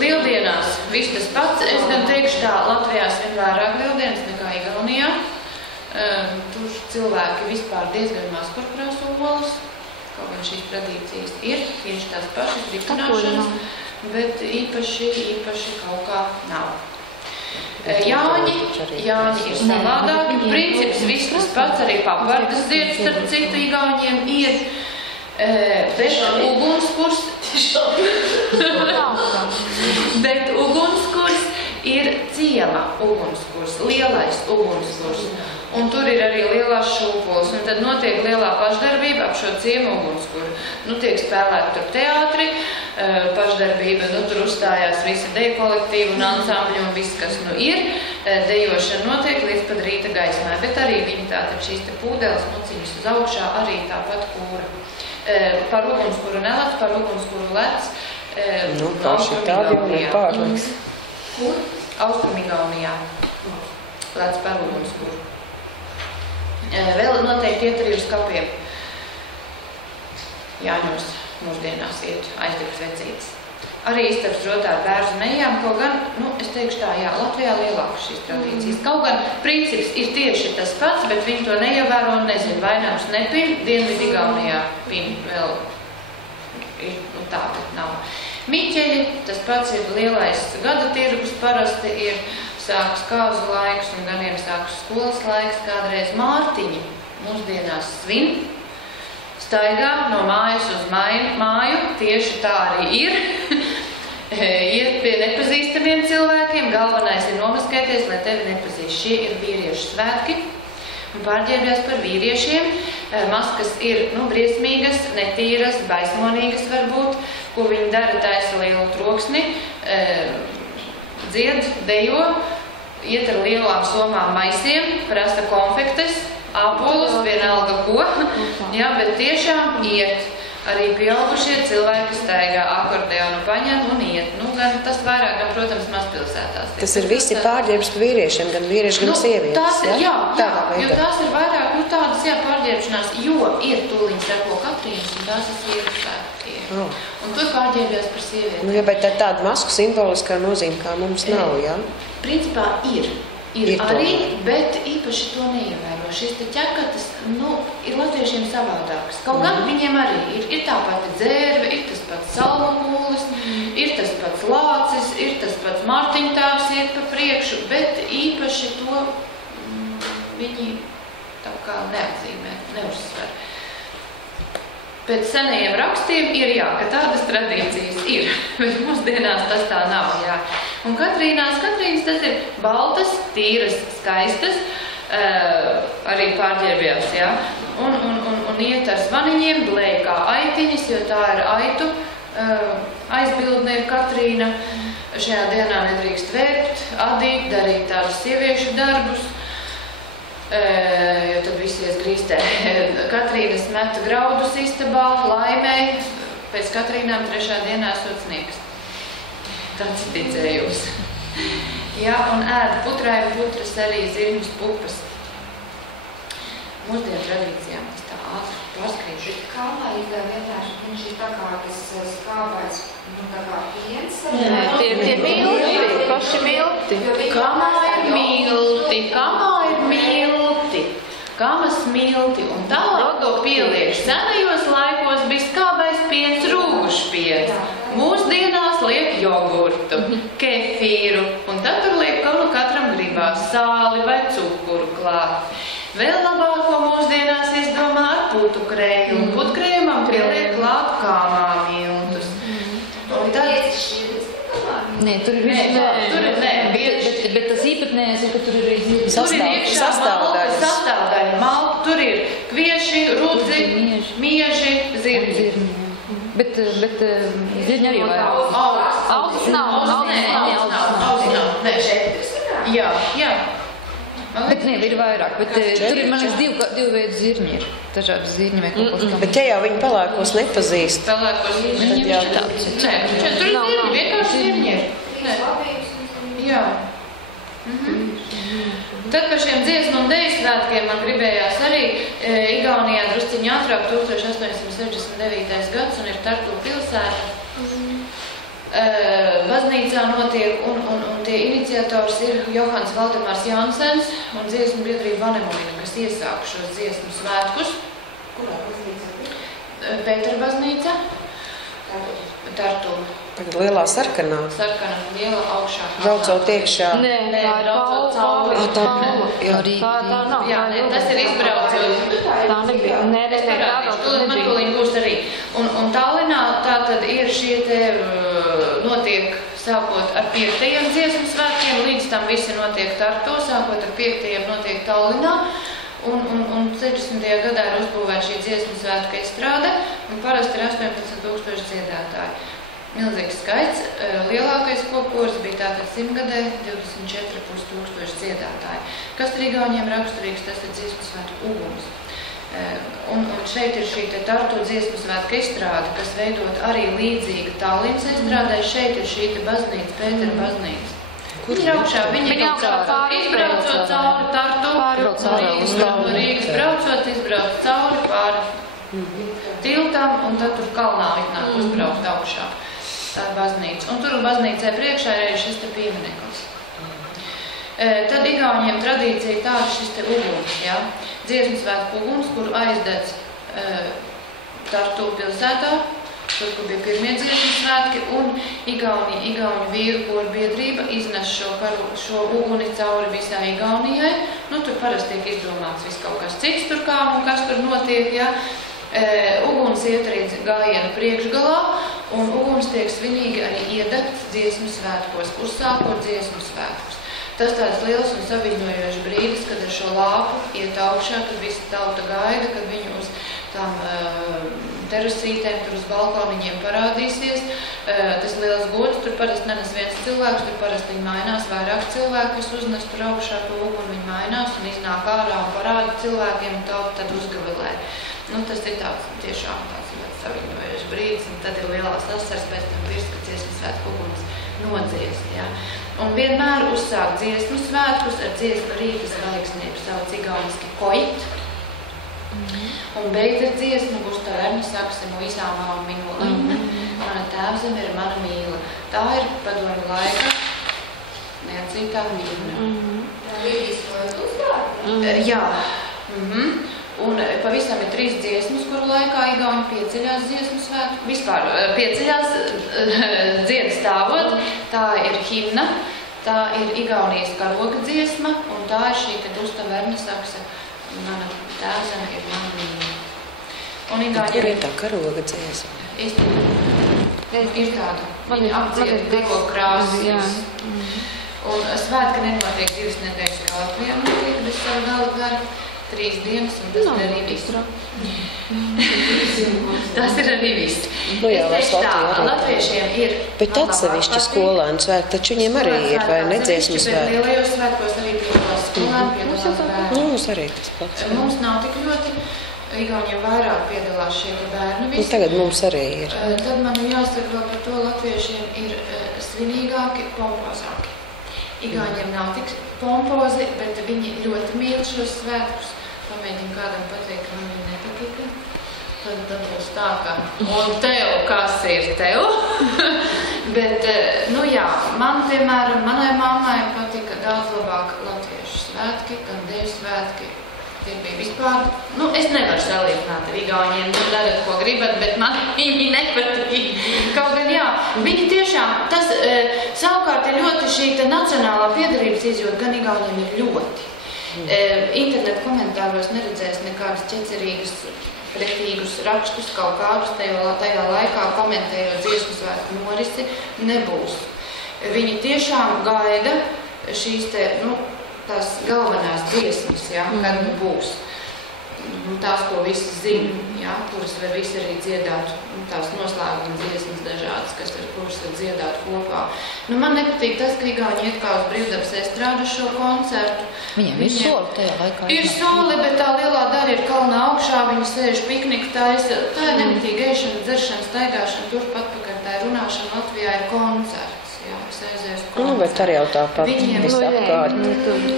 Lieldienās viss tas pats, es gan teikšu tā, Latvijā svin vairāk lieldienas nekā Igaunijā. Tur cilvēki vispār diezgan maz kur krāso olas, kaut gan šīs tradīcijas ir, tieši tās pašas ripināšanas, bet īpaši kaut kā nav. Jāņi ir savādāki, princips viss tas pats, arī papardas dziedas, starp citu Igauņiem ir, bet ugunskurs ir ciema ugunskurs, lielais ugunskurs. Un tur ir arī lielās šūpoles, un tad notiek lielā pašdarbība ap šo ciemu ugunskuru. Tiek spēlēt tur teātri, pašdarbība, tur uzstājās visi deju kolektīvi un ansambļi un viss, kas ir. Dejošana notiek līdz pat rīta gaismai, bet arī viņi tātad šīs te pūdeles, muciņas uz augšā, arī tāpat kūra. Par ugunskuru nelec, par ugunskuru lec. Pārliks. Kur? Austrumigaunijā. Lec par ugunskuru. Vēl noteikti iet arī uz kapiem. Jāņos mūsdienās iet aizdegt vecītes. Arī istabas rotā ar bērzu neejām, kaut gan, es teikšu tā, jā, Latvijā lielākas šīs tradīcijas. Kaut gan princips ir tieši tas pats, bet viņi to neievēro un nezinu, vainams nepin, Dienvidigaunijā pin vēl ir, tā, bet nav. Miķeļi, tas pats ir lielais gada tirgus, parasti ir sākas kāzu laiks un ganiem sākas skolas laiks, kādreiz mārtiņi mūsdienās svin, staigā no mājas uz māju, tieši tā arī ir, iet pie nepazīstamiem cilvēkiem, galvenais ir nomaskēties, lai tevi nepazīst. Šie ir vīriešu svētki un pārģērbjās par vīriešiem. Maskas ir, briesmīgas, netīras, baismonīgas varbūt, ko viņi dara taisa lielu troksni, dzied, dejo, iet ar lielām somām maisiem, prasa konfektes, ābolus, vienalga ko, jā, bet tiešām iet. Arī pieaugušie cilvēki staigā akordeonu paņem un iet. Gan tas vairāk, gan, protams, mazpilsētās. Tas ir visi pārģērbs pa vīriešiem, gan vīrieši, gan sievietes, jā? Jo tās ir vairāk, tādas, pārģērbšanās, jo ir tūliņ seko Katrīnas, un tās ir sievietes svētki. Un tur pārģērbjās par sievietēm. Ja, bet tāda masku simboliskā nozīme, kā mums nav, jā? Principā ir arī, bet īpaši to neievēro. Šis te ķekatas, ir latviešiem savādāks. Kaut gan viņiem arī ir tā pati dzērve, ir tas pats salmagūlis, ir tas pats lācis, ir tas pats martiņtāvs iet pa priekšu, bet īpaši to viņi tā kā neatzīmē, neuzsver. Pēc senajiem rakstiem ir ka tādas tradīcijas ir, bet mūsdienās tas tā nav, Un Katrīnas tas ir baltas, tīras, skaistas, arī pārģērbjās, Un iet ar zvaniņiem, blēja kā aitiņas, jo tā ir aitu aizbildne ir Katrīna. Šajā dienā nedrīkst vērpt, adīt, darīt tādus sieviešu darbus, jo tad visies grīstē. Katrīnas meta graudus istabā, laimē, pēc Katrīnām 3. dienā esot sniegs. Tāds ticējums. Un ēda putrāju putras arī zirņus pupas. Mūsdienu tradīcijām tas tā ātri pārskrīšu. Kalnā izdēja vienkārši, viņš ir tā kā tas skābais, tā kā piens. Nē, tie milti, paši milti. Kamā ir milti. Kamas milti. Un tālāk to pieliek. Senajos laikos bija skābais piens, rūgušs piens. Mūsdienās liek jogurtu, kefīru, un tad tur liek katram gribās sāli vai cukuru klāt. Vēl labāko mūsdienās izdomā ar putu krējumu. Putkrējumam pieliek klāt kāmā miltus. Un tad... Nē, tur ir bet tas īpatnējais ir, ka tur ir arī sastāvdaļas. Malta, tur ir kvieši, rudzi, mieži, zirņi. Bet zirņi arī vairāk. Augs nav. Jā. Bet ne, ir vairāk, bet tur ir, man liekas, divu veidu zirņi ir. Dažādi zirņi vai kaut kas tam. Bet ja jau viņi pelēkos nepazīst. Pelēkos zirņi ir tāds. Nē, tur ir zirņi, vienkārši zirņi ir. Jā. Tad par šiem dziesmu un deju svētkiem man gribējās arī Igaunijā drusciņi ātrāk 1869. gads un ir Tartu pilsēta. Baznīcā notiek un tie iniciators ir Johans Valdemārs Jansens un dziesmu biedrība Vanemuina, kas iesāk šos dziesmu svētkus. Kurā baznīca? Pētera baznīca. Tartu. Lielā sarkanā. Sarkana liela augšā. Braucot iekšā. Nē, tā ir Paula. Tā nav. Jā, tas ir izbraucot. Tā nebija. Nē, Man tūlīt būs arī. Un Tallinā tā tad ir šie te notiek sākot ar 5. dziesmu svētkiem, līdz tam visi notiek Tartu, sākot ar 5. notiek Tallinā. Un 60. gadā ir uzbūvēta šī dziesmu svētku izstrāde, un parasti ir 18,000 dziedātāji. Milzīgs skaits, lielākais kopkurs bija tātad 100 gadē 24,500 dziedātāji. Kas ir Igauniem raksturīgs, tas ir dziesmu svētku uguns. Un šeit ir šī te Tartu dziesmu svētku izstrāde, kas veidot arī līdzīga Tallinas izstrādē. Šeit ir šī te baznīca, Pētera baznīca. Viņi ir augšā, viņi izbraucot cauri Tartu, no Rīgas braucot, izbrauc cauri pāri tiltam, un tad tur kalnā iznāk uzbraukt augšā. Tā ir baznīca. Un tur baznīcai priekšā ir arī šis te piemineklis. Tad Igauniem tradīcija tāda šis te uguns, ja? Dziesmu svētku uguns, kuru aizdedz Tartu pilsētā, tur, kur bija pirmie dziesmu svētki, un Igauņu vīru koru biedrība iznes šo uguni cauri visā Igaunijai. Nu, tur parasti tiek izdomāts viss kaut kas cits tur kā, un kas tur notiek, ja? Uguns iet arī gājienu priekšgalā, un uguns tiek svinīgi arī iedegts dziesmu svētkos, uzsākot dziesmu svētkus. Tas tāds liels un saviņojošs brīdis, kad ar šo lāpu iet augšā, kad visa tauta gaida, kad viņi uz tām terasītēm, tur uz balkoniņiem parādīsies. Tas liels gods, tur parasti nenes viens cilvēks, tur parasti viņi mainās, vairāk cilvēku, kas uznes tur augšā to uguni, viņi mainās un iznāk ārā un parāda cilvēkiem, un tauta tad uzgavilē. Nu, tas ir tiešām tāds ļoti saviņojošs brīdis, un tad ir lielās asars pēc tam virs, kad dziesmu svētku uguns nodziest, ja. Un vienmēr uzsāk dziesmu svētkus ar dziesmu Rīgas zvaigznību, sauc igauniski koit. Un beidz ar dziesmu Gustav Ernesakse no Izāmā un Minulīna. Mana tēvzeme ir mana mīla. Tā ir padomju laika neatcītā mīla. Tā Rīgas uzvārdi? Jā. Un pavisam ir 3 dziesmas, kuru laikā Igauni pieceļās dziesmu svētku. Vispār pieceļās dziedu stāvot. Tā ir himna, tā ir Igaunijas karoga dziesma, un tā ir šī te Gustav Ernesakse, mana tēvzeme ir mana mīla. Un Igauni Kur ir tā karoga dziesma? Ir tāda. Viņa apdzied karoga krāsas. Un svētki nenotiek 2 nedēļas, kā Latvijā notiek, bez savu galvu gara. 3 dienas, un tas ir arī viss. Tas ir arī viss. Nu jā, vairs Latvijā arī. Latviešiem ir... Bet atsevišķi skolēnu svētki, taču viņiem arī ir, vai ne, dziesmu Bet svētki? lielajos svētkos arī piedalās skolēni, piedalās bērni. Nu, mums arī tas pats. Mums nav tik ļoti, Igauniem vairāk piedalās šie bērni visi. Nu, tagad mums arī ir. Tad man jāsaka vēl par to, latviešiem ir svinīgāki, pompozāki. Igauniem nav tik pompozi, bet viņi ļoti mīl šos svētkus. Pamēģinu kādam pateikt, ka man viņi nepatika. Tad būs tā, ka un tev, kas ir tev? Bet, nu jā, man, piemēram, manai mammai patika daudz labāk latviešu svētki, gan deju svētki. Tie bija vispār, nu, es nevaru salīdzināt ar Igauniem, darat, ko gribat, bet man viņi nepatīk. Kaut gan jā, viņi tiešām, tas savukārt ir ļoti šī te nacionālā piederības izjūta, gan Igauniem ir ļoti. Internet komentāros neredzēs nekādus ķecerīgus, pretīgus rakstus, kaut kādus tajā laikā komentējot dziesmu svētku norisi, nebūs. Viņi tiešām gaida šīs te, nu, tās galvenās dziesmas, ja, kad nu būs. tās, ko visi zina, ja, kuras var visi arī dziedāt, tās noslēguma dziesmas dažādas, kuras var dziedāt kopā. Nu, man nepatīk tas, ka Igauņi iet kā uz Brīvdabas estrādu šo koncertu. Viņiem ir soli tajā laikā. Ir soli, bet tā lielā daļa ir kalnā augšā, viņi sēž pikniku taisa. Tā ir nemitīga ēšana, dzeršana, staigāšana, turpat pakaļ tā ir runāšana. Latvijā ir koncerts. Jā, es aizēju uz koncertu. Nu, bet arī jau tāpat viss apkārt.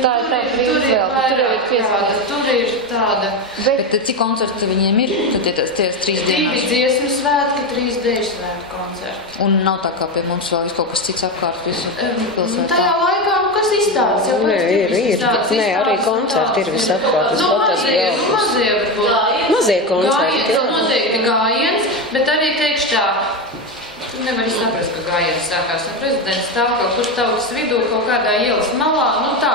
Tā ir tā brīvs Tur ir tāda. Bet cik koncerti viņiem ir? Tad ir tie 3 dienās. 2 dziesmu svētki, 3 deju svētku koncerti. Un nav tā kā pie mums vēl kaut kas cits apkārt visu pilsētā. Tajā laikā, kas izstādes? Nē, ir. Nē, arī koncerti ir visapkārt. Mazie koncerti. Tas noteikti gājiens, bet arī teikšu tā. Tu nevari saprast, ka gājiens sākās un prezidents stāv kaut kur tautas vidū, kaut kādā ielas malā, nu tā.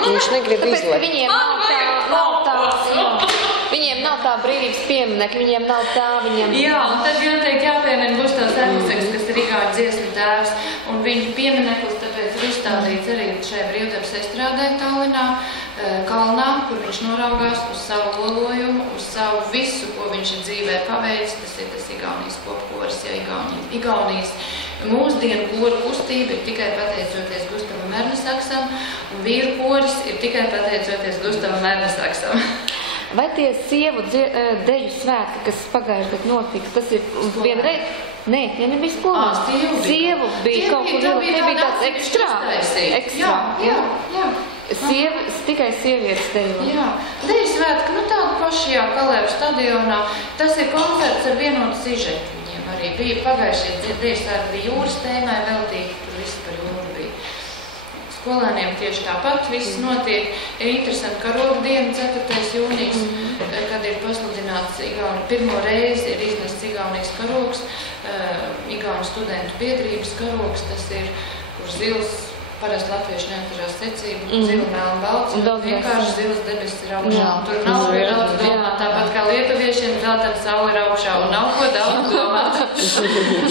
Viņš negrib izlekt. Viņiem nav tā brīvības pieminekļa, viņiem nav tā, Jā, un tad noteikti jāpiemina Gustavs Erneseks, kas ir Igauņu dziesmu tēvs, un viņa piemineklis tāpēc ir izstādīts arī šajā Brīvdabas estrādē Tallinā, kalnā, kur viņš noraugās uz savu lolojumu, uz savu visu, ko viņš ir dzīvē paveicis. Tas ir tas Igaunijas popkoris, ja Igaunijas mūsdienu koru kustība ir tikai pateicoties Gustavam Erneseksam, un vīru koris ir tikai pateicoties Gustavam Erneseksam. Vai tie sievu deju svētki, kas pagājuši gadu notika, tas ir vienreiz? Nē, tie nebija skolā. Sievu bija kaut kur, tie bija tāds ekstrā. Jā. Tikai sievietes dejo. Jā, deju svētki, tādu paši, Kalēvu stadionā. Tas ir koncerts ar vienotu sižetu viņiem arī. Bija pagājušie deju svētki, bija jūras tēmai veltīti, tur viss par jūru bija. Skolēniem tieši tāpat viss notiek. Ir interesanti, ka karogu diena 4. jūnijas, kad ir pasludināts pirmo reizi ir iznests Igaunijas karogs, Igauņu studentu biedrības karogs, tas ir, kur zils, parasti latvieši neatcerās secību, zila melna balts, un vienkārši zilas debesis ir augšā. Tur nav ko daudz domāt, tāpat kā lietuviešiem zeltaina saule ir augšā, un nav ko daudz domāt.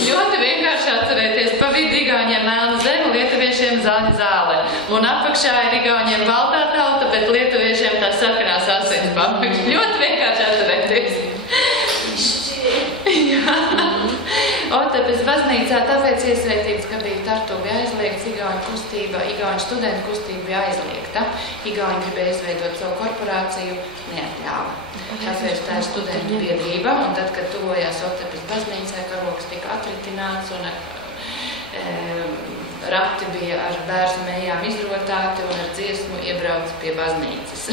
Ļoti vienkārši atcerēties, pa vidu Igauņiem melna zeme, lietuviešiem zaļa zāle. Un apakšā ir Igauņiem baltā tauta, bet lietuviešiem tā sakarās asins papakš. Ļoti vienkārši atcerēties. Otepes baznīcā tāpēc iesvētīts, ka bija Tartu bija aizliegts, Igauņu kustība, Igauņu studentu kustība bija aizliegta. Igauņi gribēja izveidot savu korporāciju, neatļāva. Tāpēc tā ir studentu biedrība, un tad, kad tuvojās Otepes baznīcai, karogs tika atritināts, un rati bija ar bērnu mējām izrotāti, un ar dziesmu iebrauc pie baznīcas.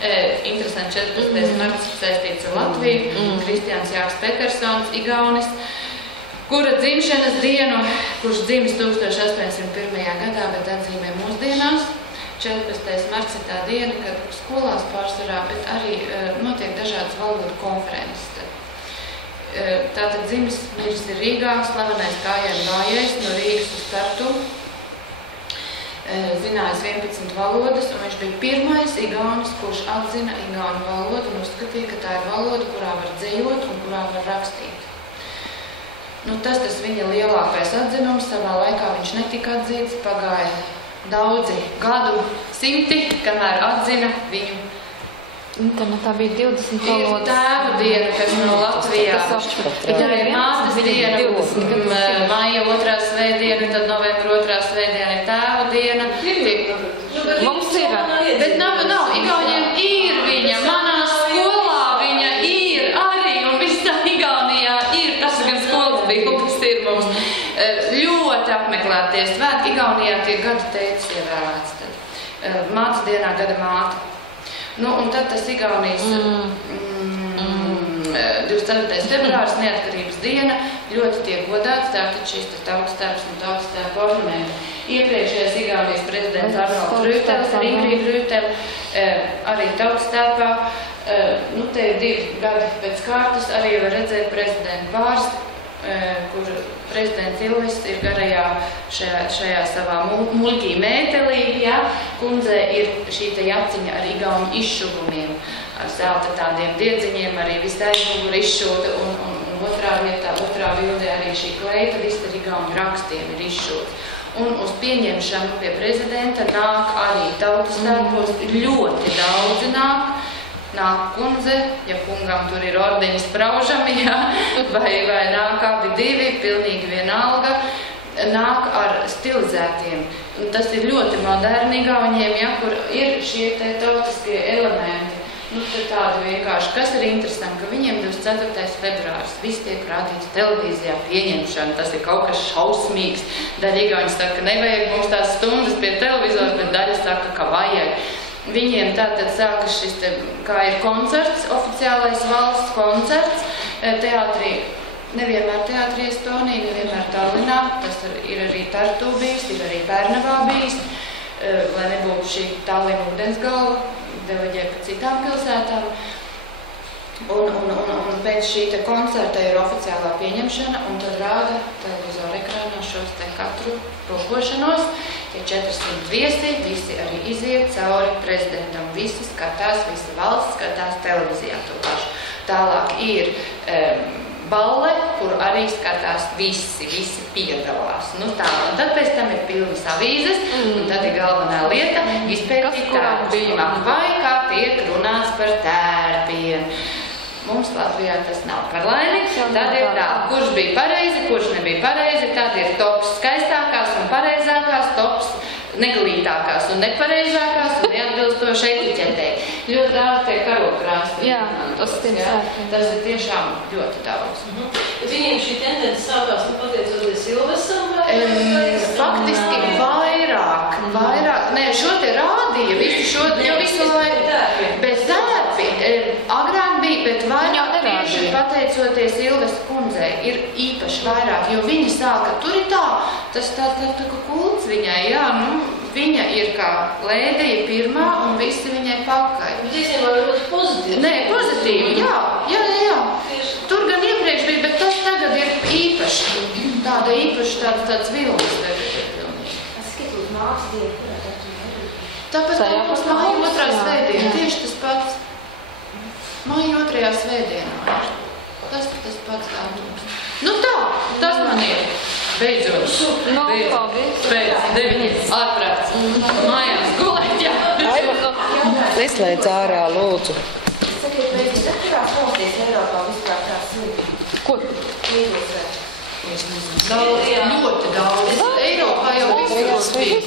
Interesanti, 14. marts saistīts ar Latviju, Kristiāns Jāks Petersons, Igaunis, kura dzimšanas dienu, kurš dzimis 1801. gadā, bet atzīmē mūsdienās. 14. marts ir tā diena, kad skolās pārsvarā, bet arī notiek dažādas valodu konferences. Tātad dzimis miris ir Rīgā, slavenais gājienu gājējs no Rīgas uz Tartu. Zinājis 11 valodas, un viņš bija pirmais igaunis, kurš atzina igauņu valodu un uzskatīja, ka tā ir valoda, kurā var dzejot un kurā var rakstīt. Tas viņa lielākais atzinums, savā laikā viņš netika atzīts, pagāja daudzi gadu simti, kamēr atzina viņu. Internetā bija 20 valodas. Ir tēvu diena, kas no Latvijā. Ir mātes diena, maija 2. svētdiena, tad novembra 2. svētdiena ir tēvu diena. Mums ir. Bet nav, Igauņiem ir viņa, manā skolā viņa ir arī, un visā Igaunijā ir, tas gan skolas bildes ir mums. Ļoti apmeklētie svētki, Igaunijā tiek gada teicis ievēlēts tad. Mātes dienā gada māte. Un tad tas Igaunijas 24. februāris neatkarības diena ļoti tiek godāts, tātad šis tautas tērps un tautas tērpa ornamenti. Iepriekšējais Igaunijas prezidents Arnolds Rūtels, Ingrid Rūtela, arī tautas tērpā. Te ir 2 gadi pēc kārtas, arī var redzēt prezidentu pāris, kur prezidents Ilvis ir garajā šajā savā muļķī mētelī, kundze ir šī te jaciņa ar igauņu izšuvumiem, ar zelta tādiem diedziņiem, arī viss aizmugur izšūta, un otrā vietā, otrā bildē arī šī kleita, viss ar igauņu rakstiem ir izšūta. un uz pieņemšanu pie prezidenta nāk arī tautas tērpos, ļoti daudzi nāk. Nāk kundze, ja kungam tur ir ordeņi spraužami, ja, vai nāk abi divi, pilnīgi vienalga, nāk ar stilizētiem. Un tas ir ļoti moderni Igauniem, ja, kur ir šie te tautiskie elementi. Nu, tādi vienkārši, kas ir interesanti, ka viņiem 24. februārs viss tiek rādīts televīzijā pieņemšana, tas ir kaut kas šausmīgs. Daļa Igauni saka, ka nevajag mums tās stundas pie televizora, bet daļa saka, ka vajag. Viņiem tātad sākas šis, kā ir koncerts, oficiālais valsts koncerts, teātrī, nevienmēr teātrī Estonija, nevienmēr Tallinā, tas ir arī Tartu bijis, ir arī Pērnavā bijis, lai nebūtu šī Tallina ūdensgalva, deleģē pa citām pilsētām. Un pēc šī te koncerta ir oficiālā pieņemšana, un tad rāda televizora ekrānā šos te katru rokošanos. Tie 400 viesi, visi arī iziet cauri prezidentam, visi skatās, visa valsts skatās televizijā to pašu. Tālāk ir balle, kur arī skatās visi piedalās. Nu tā, un tad pēc tam ir pilnas avīzes, un tad ir galvenā lieta izpētīt tērpiem. Vai kā tiek runāts par tērpiem? Mums Latvijā tas nav par laimi. Tad ir tā, kurš bija pareizi, kurš nebija pareizi, tad ir tops skaistākās un pareizākās, tops neglītākās un nepareizākās un neatbilstoši etiķetei. Ļoti daudz tiek karogrāsti. Jā, tas ir tiešām ļoti daudz. Bet viņiem šī tendence sākās, pateicoties Silvesam? Faktiski vairāk. Nē, šo te rādīja, visu laiku. Bet tērpi agrāk bija, bet vairāk tieši pateicoties Silvestra kundzei ir īpaši vairāk, jo viņa sāka, tur ir tas tā kā kults viņai, jā, nu, viņa ir kā lēdija pirmā un visi viņai pakaļ. Bet īstenībā var būt pozitīvi. Nē, pozitīvi, jā. Tur gan iepriekš bija, bet tas tagad ir īpaši. Tāds vilnis tagad ir. Es skatos mākslas dienu, kurā tā Tāpēc mums māja otrā svētdiena, tieši tas pats. Māja otrajā svētdienā. Tas pats datums. Nu tā, tas man ir. Beidzot. Pēc 9 ārprāts. Mājās gulēt, jā. Neslēdz ārā, lūdzu. Sakiet, vai kurās valstīs Eiropā vispār tās sūtīt? Ko? Līdzos Ļoti daudz. Eiropā jau visos bija.